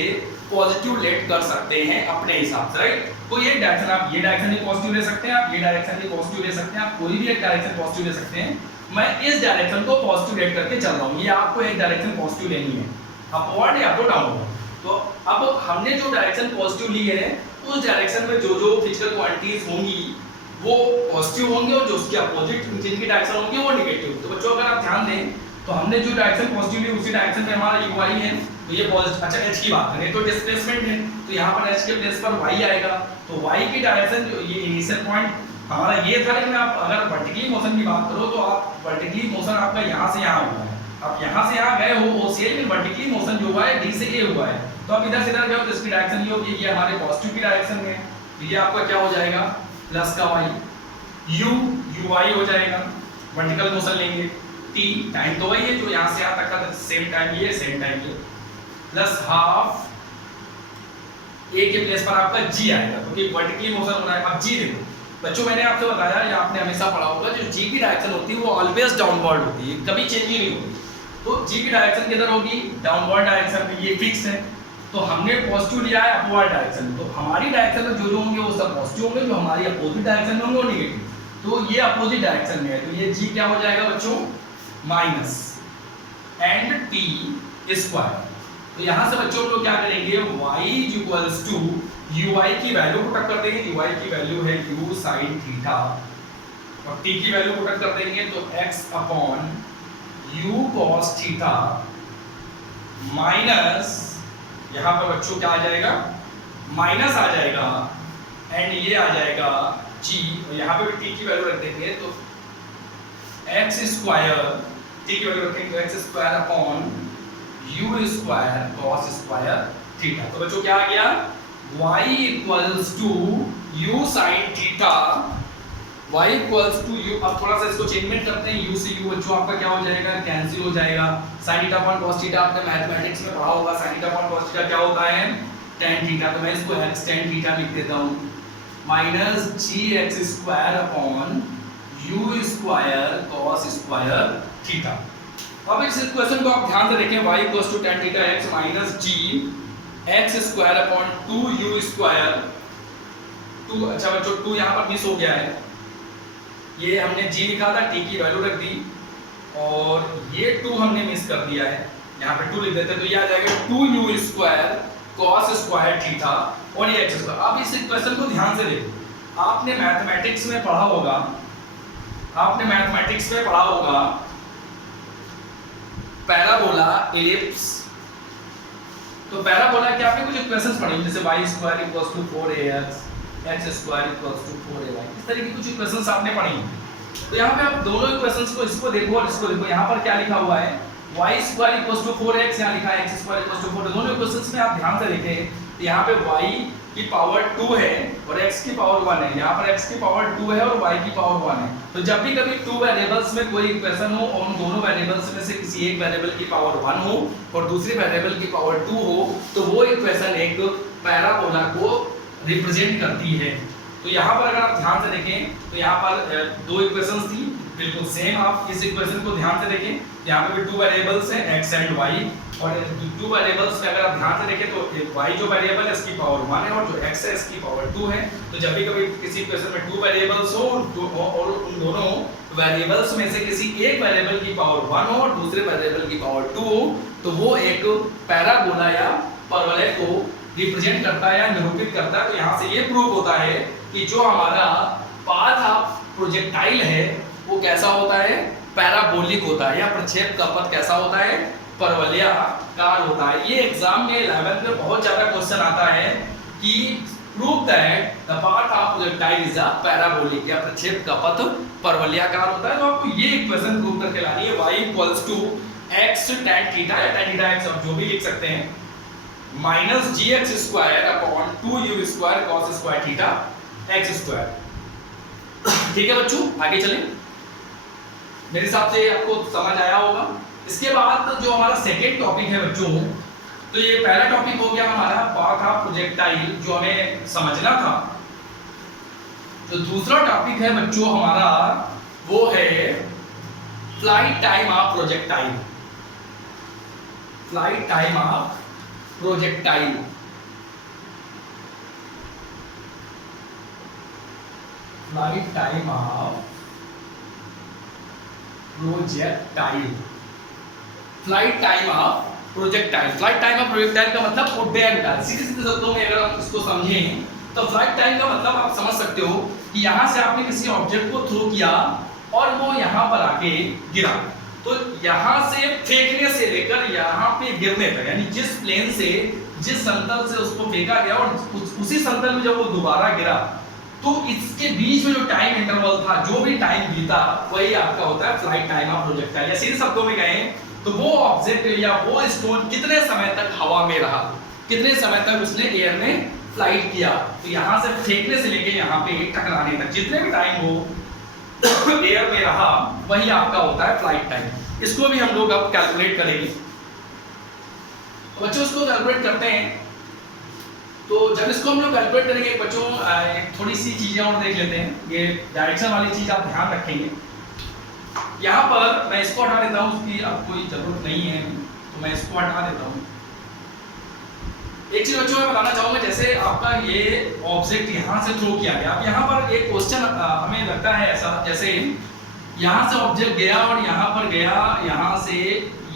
पॉजिटिव लेट कर सकते हैं अपने हिसाब से, राइट। कोई एक डायरेक्शन, आप ये डायरेक्शन भी पॉजिटिव ले सकते हैं, आप ये डायरेक्शन भी पॉजिटिव ले सकते हैं, आप कोई भी एक डायरेक्शन पॉजिटिव ले सकते हैं। मैं इस डायरेक्शन को पॉजिटिव लेट करके चल रहा हूँ, ये आपको एक डायरेक्शन पॉजिटिव लेनी है, अपवर्ड या तो डाउनवर्ड। तो अब हमने जो डायरेक्शन पॉजिटिव ली है उस डायरेक्शन में जो जो फिजिकल क्वांटिटीज होंगी वो पॉजिटिव होंगे, और जो उसके अपोजिट जिनकी डायरेक्शन होंगी वो नेगेटिव। तो बच्चों अगर आप ध्यान दें तो हमने जो डायरेक्शन पॉजिटिव ली उसी डायरेक्शन में हमारा ui है, तो ये पॉजिटिव। अच्छा h की बात करें तो डिस्प्लेसमेंट है, तो यहाँ पर h के प्लेस पर y आएगा, तो y की डायरेक्शन जो ये इनिशियल पॉइंट हमारा ये था। लेकिन आप अगर वर्टिकली मोशन की बात करो तो आप वर्टिकली मोशन आपका यहाँ से यहाँ हुआ है, आप यहाँ से यहाँ गए हो वो से, लेकिन वर्टिकली मोशन जो हुआ है d से a हुआ है, तो आप इधर से इधर गए हो तो इसकी डायरेक्शन ये होगी, ये हमारे पॉजिटिव की डायरेक्शन में, तो ये आपका क्या हो जाएगा प्लस का y, ui हो जाएगा। वर्टिकल मोशन लेंगे, t टाइम तो वही है जो यहाँ से यहाँ तक का सेम टाइम ये, सेम टाइम ये, प्लस हाफ a के प्लेस पर आपका g आएगा, क्योंकि वर्टिकली मोशन हो रहा है। अब g देखो बच्चों, मैंने आपसे बताया या आपने हमेशा पढ़ा होगा, जो g की डायरेक्शन होती है वो ऑलवेज डाउनवर्ड होती है, कभी चेंज ही नहीं होती। तो g की डायरेक्शन किधर होगी, डाउनवर्ड डायरेक्शन में, ये फिक्स है। तो हमने पॉजिटिव लिया है अपवर्ड डायरेक्शन, तो हमारी डायरेक्शन में जो जो होंगे वो सब पॉजिटिव होंगे, जो हमारी अपोजिट डायरेक्शन में होंगे वो नेगेटिव। तो ये अपोजिट डायरेक्शन में है, तो ये g क्या हो जाएगा बच्चों, माइनस एंड टी स्क्वायर। तो यहाँ से बच्चों हम लोग क्या करेंगे, y इक्वल्स टू ui की वैल्यू पुटअप कर देंगे, ui की वैल्यू है u sin थीटा, और t की वैल्यू पुटअप कर देंगे तो x upon u cos theta minus, यहां पर बच्चों क्या आ जाएगा, माइनस आ जाएगा, एंड ये आ जाएगा g, और यहां पे भी t की वैल्यू रख देंगे तो x स्क्वायर, t की वैल्यू रखेंगे तो x square upon u square cos square theta. तो बच्चों क्या आ गया, y equals to u sin theta, y equals to u, अब थोड़ा सा इसको चेंजमेंट करते हैं, u से u बच्चों आपका क्या हो जाएगा, कैंसिल हो जाएगा। sin theta upon cos theta आपने मैथमेटिक्स में पढ़ा होगा, sin theta upon cos theta क्या होता है, tan थीटा, तो मैं इसको x tan थीटा लिख देता हूं, minus gx square upon u square cos square theta. अब इस इक्वेशन को आप ध्यान से देखें, y equals to tan theta x minus g x square upon 2u square, 2, अच्छा बच्चों 2 यहाँ पर मिस हो गया है, ये हमने g लिखा था, t की वैल्यू रख दी, और ये 2 हमने मिस कर दिया है, यहाँ पे 2 लिख देते हैं, तो ये आ जाएगा 2u square cos square theta, और ये x स्क्वायर। अब इस इक्वेशन को ध्यान से देखो, आपने मैथमेटिक्स में पढ़ा होगा, आपने मैथमेटिक्स में पढ़ा होगा पैराबोला, एलिप्स, तो पैराबोला के आपने कुछ इक्वेशंस पढ़ी जैसे y square equals to 4ax, x square equals to 4ay, इस तरह की कुछ इक्वेशंस आपने पढ़ी। तो यहाँ पे आप दोनों इक्वेशंस को, इसको देखो और इसको देखो, यहाँ पर क्या लिखा हुआ है, y square equals to 4x, यहाँ लिखा है x स्क्वायर इक्वल्स टू 4, दोनों इक्वेशंस में आप ध्यान से देखें, तो यहाँ पे y की पावर 2 है और x की पावर 1 है, यहाँ पर x की पावर 2 है और y की पावर 1 है। तो जब भी कभी 2 वेरिएबल्स में कोई इक्वेशन हो और उन दोनों वेरिएबल्स में से किसी एक वेरिएबल की पावर 1 हो और दूसरी वेरिएबल की पावर 2 हो, तो वो इक्वेशन एक पैराबोला को रिप्रेजेंट करती है। तो यहाँ पर अगर आप ध्यान से देखें तो यहाँ पर दो इक्वेशंस थी बिल्कुल सेम, आप इस इक्वेशन को ध्यान से देखें, यहाँ पे भी 2 वेरिएबल्स हैं x एंड y, और 2 वेरिएबल्स में अगर आप ध्यान से देखें तो y जो वेरिएबल है इसकी पावर 1 है और जो x है इसकी पावर 2 है। तो जब भी कभी किसी इक्वेशन में 2 वेरिएबल्स हो और उन दोनों वेरिएबल्स में से किसी एक वेरिएबल की पावर 1 हो और दूसरे वेरिएबल की पावर 2 हो, तो वो एक पैराबोला या परवलय को रिप्रेजेंट करता है या निरूपित करता है। तो यहाँ से ये प्रूव होता है कि जो हमारा पाथ ऑफ प्रोजेक्टाइल है वो कैसा होता है, पैराबोलिक होता है, या प्रक्षेप का पथ कैसा होता है, परवलयाकार होता है। ये एग्जाम में 11th में बहुत ज्यादा क्वेश्चन आता है कि prove that the path of projectile is a parabolic, या प्रक्षेप का पथ परवलयाकार होता है। तो आपको ये इक्वेशन प्रूव करके लानी है, y equals to x tan theta या tan थीटा x, आप जो भी लिख सकते हैं, minus gx square upon 2u square cos square theta x square. ठीक है बच्चों, आगे चलें, मेरे हिसाब से आपको समझ आया होगा। इसके बाद जो हमारा सेकेंड टॉपिक है बच्चों, तो ये पहला टॉपिक हो गया हमारा पाथ ऑफ प्रोजेक्टाइल जो हमें समझना था। तो दूसरा टॉपिक है बच्चों हमारा वो है flight time of projectile, flight time of projectile. Flight time of projectile, flight time of projectile. Flight time of projectile का मतलब उड्डयन काल। सीधे सीधे शब्दों में अगर हम इसको समझें तो फ्लाइट टाइम का मतलब आप समझ सकते हो कि यहाँ से आपने किसी ऑब्जेक्ट को थ्रो किया और वो यहाँ पर आके गिरा, तो यहाँ से फेंकने से लेकर यहाँ पे गिरने तक, यानी जिस प्लेन से, जिस समतल से उसको फेंका गया और उसी समतल में जब वो दोबारा गिरा, तो इसके बीच में जो टाइम इंटरवल था, जो भी टाइम बीता, वही आपका होता है फ्लाइट टाइम ऑफ प्रोजेक्टाइल। या सीधे शब्दों में कहें तो वो ऑब्जेक्ट या वो स्टोन कितने समय तक हवा में रहा, कितने समय तक उसने एयर में फ्लाइट किया। तो यहाँ से फेंकने से लेके यहाँ पे टकराने तक जितने भी टाइम वो एयर में रहा, वही आपका होता है फ्लाइट टाइम। इसको भी हम लोग अब कैलकुलेट करेंगे। बच्चों इसको कैलकुलेट करते हैं, तो जब इसको हम लोग कैलकुलेट करेंगे बच्चों, थोड़ी सी चीजें और देख लेते हैं। ये डायरेक्शन वाली चीज आप ध्यान रखेंगे। यहाँ पर मैं इसको हटा देता हूँ, उसकी अब कोई जरूरत नहीं है, तो मैं इसको हटा देता हूँ। एक चीज बच्चों मैं बताना चाहूंगा, जैसे आपका ये ऑब्जेक्ट यहाँ से थ्रो किया गया, अब यहाँ पर एक क्वेश्चन हमें लगता है ऐसा, जैसे यहाँ से ऑब्जेक्ट गया और यहाँ पर गया, यहाँ से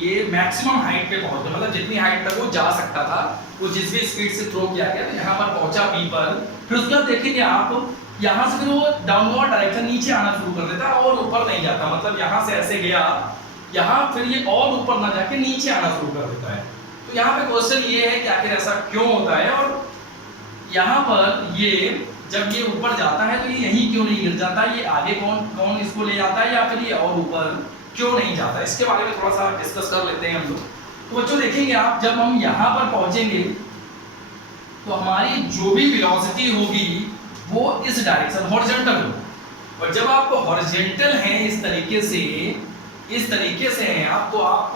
ये मैक्सिमम हाइट पे पहुंच गया, मतलब जितनी हाइट तक वो जा सकता था, वो जिस भी स्पीड से थ्रो किया गया तो यहाँ पर पहुंचा बी पर। फिर उसके बाद देखेंगे आप यहाँ से फिर वो डाउनवर्ड डायरेक्शन नीचे आना शुरू कर देता है और ऊपर नहीं जाता, मतलब यहाँ से ऐसे गया, यहाँ फिर ये और ऊपर ना जाके नीचे आना शुरू कर देता है। तो यहाँ पे क्वेश्चन ये है कि आखिर ऐसा क्यों होता है, और यहाँ पर ये जब ये ऊपर जाता है तो ये यहीं क्यों नहीं गिर जाता, ये आगे कौन इसको ले जाता है, या फिर ये और ऊपर क्यों नहीं जाता, इसके बारे में थोड़ा सा डिस्कस कर लेते हैं हम लोग। तो बच्चों देखेंगे आप, जब हम यहाँ पर पहुंचेंगे तो हमारी जो भी वेलोसिटी होगी वो इस डायरेक्शन हॉरिजॉन्टल होगी, और जब आप हॉरिजॉन्टल हैं इस तरीके से हैं आप, तो आप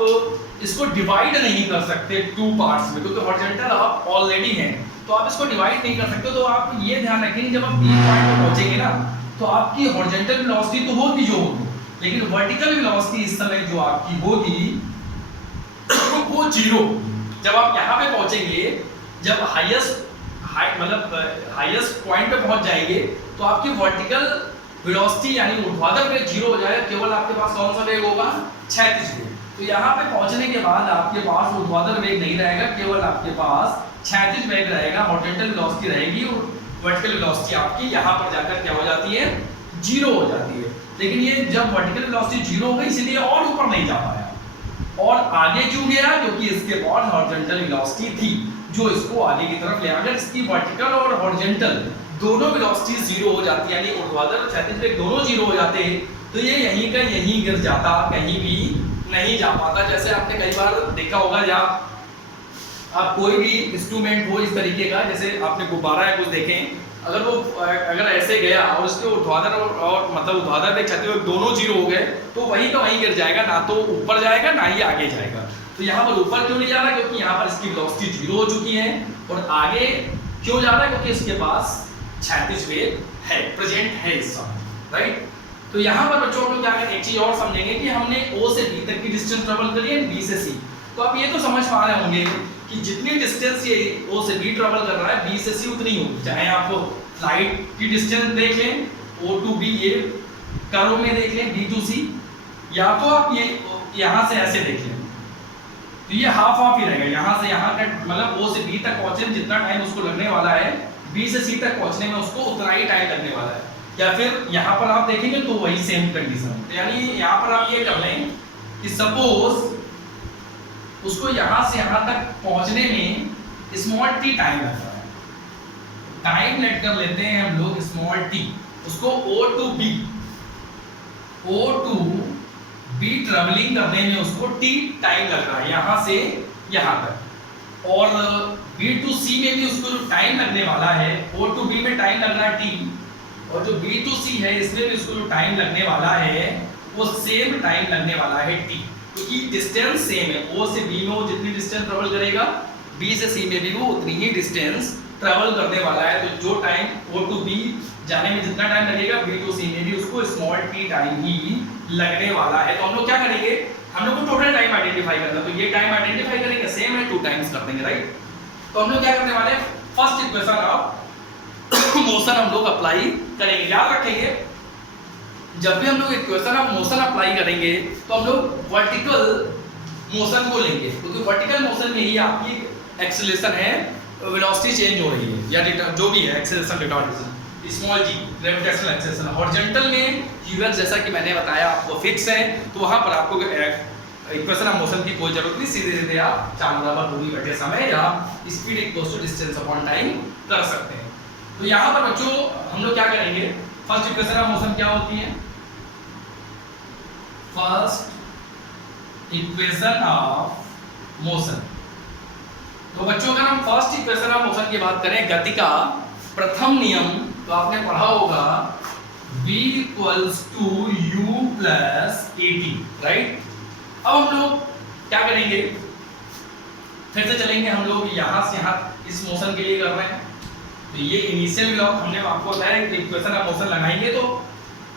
इसको डिवाइड नहीं कर सकते टू पार्ट्स में, क्योंकि हॉरिजॉन्टल आप ऑलरेडी हैं तो आप इसको डिवाइड नहीं कर सकते। तो आप ये ध्यान रखेंगे जब आप बी पॉइंट पर पहुंचेंगे ना, तो आपकी हॉरिजॉन्टल वेलोसिटी तो होगी जो होगी, लेकिन वर्टिकल वेलोसिटी इस समय जो आपकी होगी वो जीरो। जब आप यहाँ पे पहुंचेंगे, जब हाईएस्ट पॉइंट पे पहुंच जाएंगे, तो आपकी वर्टिकल वेलोसिटी यानी ऊर्ध्वाधर वेग जीरो हो जाएगा, केवल आपके पास कौन सा वेग होगा, क्षैतिज वेग। तो यहाँ पे पहुंचने के बाद आपके पास ऊर्ध्वाधर वेग नहीं रहेगा, केवल आपके पास क्षैतिज वेग रहेगा, हॉरिजॉन्टल वेलोसिटी रहेगी, और वर्टिकल वेलोसिटी आपकी यहाँ पर जाकर क्या हो जाती है, जीरो हो जाती है। लेकिन ये जब वर्टिकल वेलोसिटी जीरो हो गई, इसलिए और ऊपर नहीं जा पाया, और आगे क्यों गया, क्योंकि इसके पास हॉरिजॉन्टल वेलोसिटी थी जो इसको आगे की तरफ ले। अगर इसकी वर्टिकल और हॉरिजॉन्टल दोनों वेलोसिटी जीरो हो जाती, यानी ऊर्ध्वाधर और क्षैतिज वेग दोनों जीरो हो जाते, तो ये यहीं का यहीं गिर जाता, कहीं भी नहीं जा पाता। जैसे आपने कई बार देखा होगा, या आप कोई भी इंस्ट्रूमेंट हो इस तरीके का, जैसे आपने गुब्बारा या कुछ देखें, अगर ऐसे गया और उसके ऊर्ध्वाधर और मतलब ऊर्ध्वाधर वेग क्षैतिज वेग दोनों जीरो हो गए, तो वहीं का वहीं गिर जाएगा, ना तो ऊपर जाएगा ना ही आगे जाएगा। तो यहाँ पर ऊपर क्यों नहीं जा रहा, क्योंकि यहाँ पर इसकी वेलोसिटी जीरो हो चुकी है, और आगे क्यों जा रहा है, क्योंकि इसके पास क्षैतिज वेग है, प्रेजेंट है इस समय, राइट। तो यहाँ पर बच्चों को क्या एक चीज और समझेंगे कि हमने O से B तक की डिस्टेंस ट्रेवल करी है, B से C। तो आप ये तो समझ पा रहे होंगे कि जितनी डिस्टेंस ये O से B ट्रेवल कर रहा है, B से C उतनी होगी। चाहे आप फ्लाइट की डिस्टेंस देख लें, O to B, ये कर्व में देख लें B to C, या तो आप ये यहाँ से ऐसे देख लें, तो ये हाफ हाफ ही रहेगा। यहाँ से यहाँ का मतलब O से B तक पहुंचने में जितना टाइम उसको लगने वाला है, B से C तक पहुंचने में उसको उतना ही टाइम लगने वाला है। या फिर यहाँ पर आप देखेंगे तो वही सेम कंडीशन, तो यानी यहाँ पर आप ये कर लें कि सपोज उसको यहाँ से यहाँ तक पहुंचने में स्मॉल t टाइम लगता है, टाइम लेट कर लेते हैं हम लोग स्मॉल t, उसको O to B ट्रेवलिंग करने में उसको t टाइम लग रहा है यहाँ से यहाँ तक, और B to C में भी उसको जो टाइम लगने वाला है, O to B में टाइम लग रहा है t, और जो B to C है इसमें भी उसको जो टाइम लगने वाला है वो सेम टाइम लगने वाला है t, क्योंकि डिस्टेंस सेम है। O से B में वो जितनी डिस्टेंस ट्रेवल करेगा, B से C में भी वो उतनी ही डिस्टेंस ट्रेवल करने वाला है। तो जो टाइम O to B जाने में जितना टाइम लगेगा, B to C में भी उसको स्मॉल t टाइम ही लगने वाला है। तो हम लोग क्या करेंगे, हम लोग को टोटल टाइम आइडेंटिफाई करना, तो ये टाइम आइडेंटिफाई करेंगे, सेम है 2 टाइम्स कर देंगे, राइट। तो हम लोग क्या करने वाले हैं, फर्स्ट इक्वेशन ऑफ मोशन हम लोग अप्लाई करेंगे। याद रखेंगे जब भी हम लोग इक्वेशन ऑफ मोशन अप्लाई करेंगे तो हम लोग वर्टिकल मोशन को लेंगे, क्योंकि वर्टिकल मोशन में ही आपकी एक्सेलरेशन है, वेलोसिटी चेंज हो रही है, या जो भी है acceleration retardation small g gravitational acceleration. Horizontal में q जैसा कि मैंने बताया आपको फिक्स है, तो वहां पर आपको इक्वेशन ऑफ मोशन की कोई जरूरत नहीं, सीधे सीधे आप चाल बराबर दूरी बटे समय या speed equals to distance upon time कर सकते हैं। तो यहाँ पर बच्चों हम लोग क्या करेंगे, फर्स्ट इक्वेशन ऑफ मोशन क्या होती है, फर्स्ट इक्वेशन ऑफ मोशन। तो बच्चों अगर हम फर्स्ट इक्वेशन ऑफ मोशन की बात करें, गति का प्रथम नियम, तो आपने पढ़ा होगा v equals to u plus at, right. अब हम लोग क्या करेंगे, फिर से चलेंगे हम लोग यहाँ से यहाँ इस मोशन के लिए कर रहे हैं। तो ये इनिशियल वेलोसिटी हमने आपको बताया कि इक्वेशन ऑफ मोशन लगाएंगे तो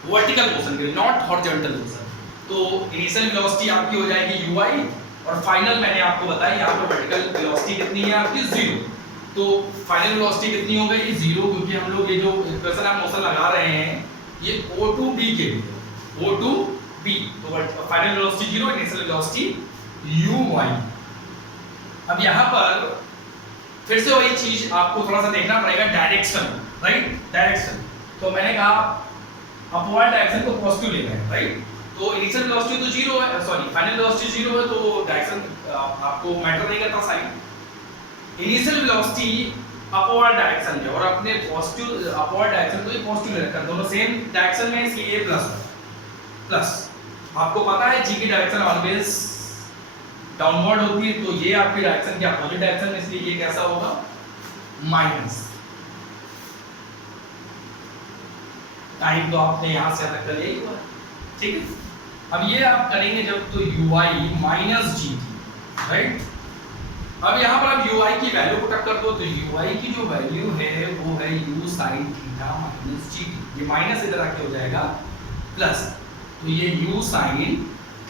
वर्टिकल मोशन के लिए, नॉट हॉरिजॉन्टल मोशन। तो इनिशियल वेलोसिटी आपकी हो जाएगी ui, और फाइनल मैंने आपको बताया यहाँ पर वर्टिकल वेलोसिटी कितनी है आपकी 0। तो फाइनल वेलोसिटी कितनी हो गई 0, क्योंकि हम लोग ये जो इक्वेशन ऑफ मोशन लगा रहे हैं ये O to B के लिए, O to B, तो final velocity 0, initial velocity U Y. अब यहाँ पर फिर से वही चीज आपको थोड़ा सा देखना पड़ेगा, डायरेक्शन, राइट, डायरेक्शन। तो मैंने कहा अपवर्ड डायरेक्शन को पॉजिटिव लेना है, राइट। तो इनिशियल वेलोसिटी तो जीरो है, सॉरी फाइनल वेलोसिटी जीरो है, तो डायरेक्शन आपको मैटर नहीं करता sign. Initial velocity upward direction है और अपने पॉजिटिव अपवर्ड डायरेक्शन को ही पॉजिटिव ले रखा है, दोनों सेम डायरेक्शन में, इसलिए ये प्लस प्लस। आपको पता है जी की डायरेक्शन ऑलवेज डाउनवर्ड होती है, तो ये आपकी डायरेक्शन की अपोजिट डायरेक्शन है, इसलिए ये कैसा होगा, माइनस। टाइम तो आपने यहां से तक कर लिया, ठीक है। अब ये आप करेंगे जब, तो ui माइनस जी थी, राइट। अब यहाँ पर आप ui की वैल्यू को टक्कर दो, तो ui की जो वैल्यू है वो है u sin थीटा माइनस जी। ये माइनस इधर आके हो जाएगा प्लस, तो ये u sin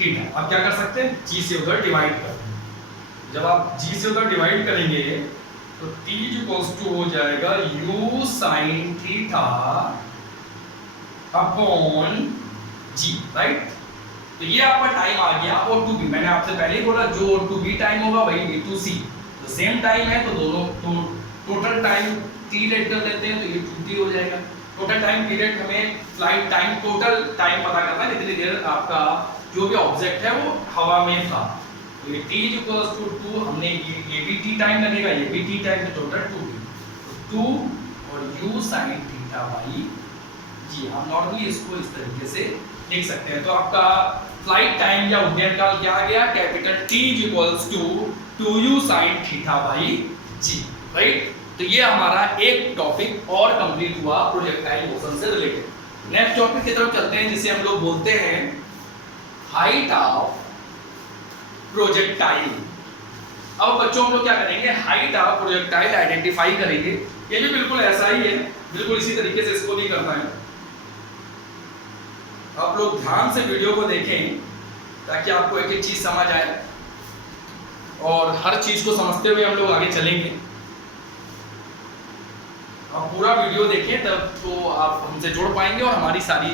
थीटा। अब क्या कर सकते हैं, g से उधर डिवाइड कर दें। जब आप g से उधर डिवाइड करेंगे तो t इक्वल्स टू हो जाएगा u sin theta upon g, right. तो ये आपका टाइम आ गया O2B। मैंने आपसे पहले ही बोला जो O2B टाइम होगा वही V2C, तो सेम टाइम है, तो दोनों तो टोटल टाइम T लेट कर लेते हैं, तो ये 2T हो जाएगा। टोटल टाइम पीरियड, हमें फ्लाइट टाइम टोटल टाइम पता करना है, कितनी देर आपका जो भी ऑब्जेक्ट है वो हवा में था। तो ये T इक्वल्स टू 2, हमने ये भी T टाइम लगेगा, ये भी T टाइम, तो टोटल 2T, तो 2 और u sin थीटा बाई जी। हम नॉर्मली इसको इस तरीके से लिख सकते हैं। तो आपका फ्लाइट टाइम या उड्डयन काल क्या आ गया, capital T equals to 2u sin theta by G, right. तो ये हमारा एक टॉपिक और कंप्लीट हुआ प्रोजेक्टाइल मोशन से रिलेटेड। नेक्स्ट टॉपिक की तरफ चलते हैं, जिसे हम लोग बोलते हैं हाइट ऑफ प्रोजेक्टाइल। अब बच्चों हम लोग क्या करेंगे, हाइट ऑफ प्रोजेक्टाइल आइडेंटिफाई करेंगे। ये भी बिल्कुल ऐसा ही है, बिल्कुल इसी तरीके से इसको भी करना है। आप लोग ध्यान से वीडियो को देखें ताकि आपको एक एक चीज समझ आए, और हर चीज को समझते हुए हम लोग आगे चलेंगे। आप पूरा वीडियो देखें तब तो आप हमसे जुड़ पाएंगे और हमारी सारी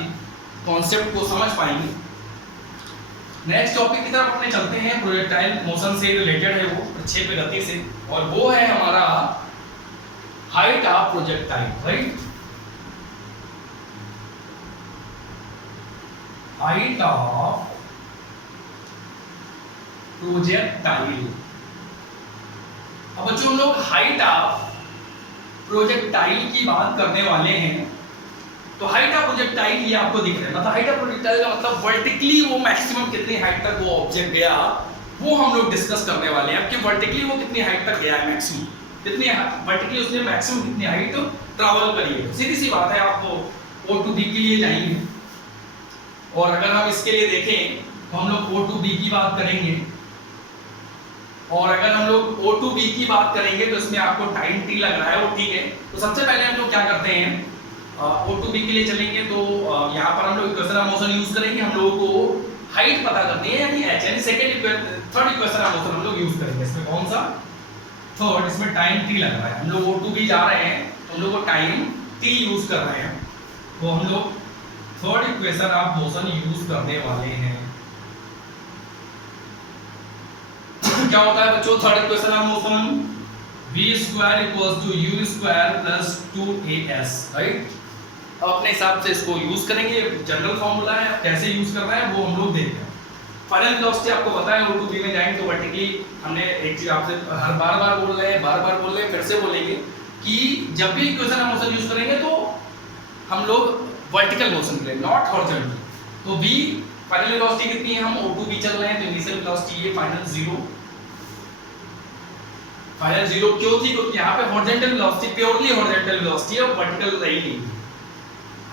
कॉन्सेप्ट को समझ पाएंगे। नेक्स्ट टॉपिक की तरफ अपने चलते हैं, प्रोजेक्टाइल मोशन से रिलेटेड है, वो प्रक्षेप्य गति से, और वो है हमारा height of projectile, right. Height of projectile. अब बच्चों हम लोग हाइट ऑफ प्रोजेक्टाइल की बात करने वाले हैं, तो हाइट ऑफ प्रोजेक्टाइल ये आपको दिख रहा है, मतलब हाइट ऑफ प्रोजेक्टाइल का मतलब वर्टिकली वो मैक्सिमम कितनी हाइट तक वो ऑब्जेक्ट गया, वो हम लोग डिस्कस करने वाले हैं। कि वर्टिकली वो कितनी हाइट तक गया है, मैक्सिमम कितनी वर्टिकली उसने मैक्सिमम कितनी हाइट ट्रैवल करी है। सीधी सी बात है, आपको O2B के लिए जाएंगे, और अगर हम इसके लिए देखें तो हम लोग O2B की बात करेंगे, और अगर हम लोग O2B की बात करेंगे तो इसमें आपको टाइम T लग रहा है, वो ठीक है। तो सबसे पहले हम लोग क्या करते हैं, O2B के लिए चलेंगे, तो यहाँ पर हम लोग इक्वेशन ऑफ मोशन यूज करेंगे। हम लोगों को हाइट पता करनी है, यानी h, यानी थर्ड इक्वेशन ऑफ मोशन हम लोग यूज करेंगे। इसमें कौन सा, थर्ड, इसमें टाइम T लग रहा है। हम लोग O2B जा रहे हैं तो हम लोग को टाइम T यूज कर रहे हैं, तो हम लोग third equation of motion use करने वाले हैं। क्या होता है बच्चों third equation of motion, v² equals to u² plus 2as, right. अब अपने हिसाब से इसको यूज करेंगे, जनरल फॉर्मूला है, कैसे यूज करना है वो हम लोग देखते हैं। फाइनल वेलोसिटी आपको पता है, O2B में जाएंगे तो वर्टिकली, हमने एक चीज आपसे हर बार बोल रहे हैं, फिर से बोलेंगे कि जब भी इक्वेशन ऑफ मोशन यूज करेंगे तो हम लोग वर्टिकल मोशन के लिए, नॉट हॉरिजॉन्टल। तो v फाइनल वेलोसिटी कितनी है, हम O2B चल रहे हैं, तो इनिशियल वेलोसिटी ये फाइनल 0। फाइनल 0 क्यों थी, क्योंकि यहाँ पे horizontal velocity, purely horizontal velocity है, वर्टिकल रही नहीं।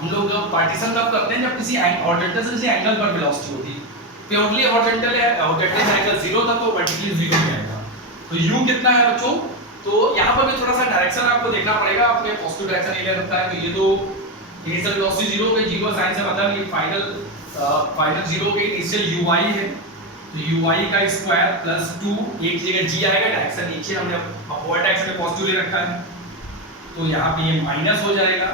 हम लोग पार्टीशन कब करते हैं, जब किसी हॉरिजॉन्टल से किसी एंगल पर वेलोसिटी होती है। प्योरली हॉरिजॉन्टल है, हॉरिजॉन्टल जाएगा 0 तक, तो वर्टिकली 0 जाएगा। तो u कितना है बच्चों, तो यहाँ पर भी थोड़ा सा डायरेक्शन आपको देखना पड़ेगा। आपने पॉजिटिव डायरेक्शन ये ले रखा है, तो ये तो इनिशियल वेलोसिटी 0 के 0 साइन से मतलब ये फाइनल 0 के इनिशियल ui है, तो ui का स्क्वायर प्लस 2, एक जगह g आएगा, डायरेक्शन नीचे हमने अपवर्ड डायरेक्शन में पॉजिटिव ले रखा है, तो यहाँ पे ये माइनस हो जाएगा।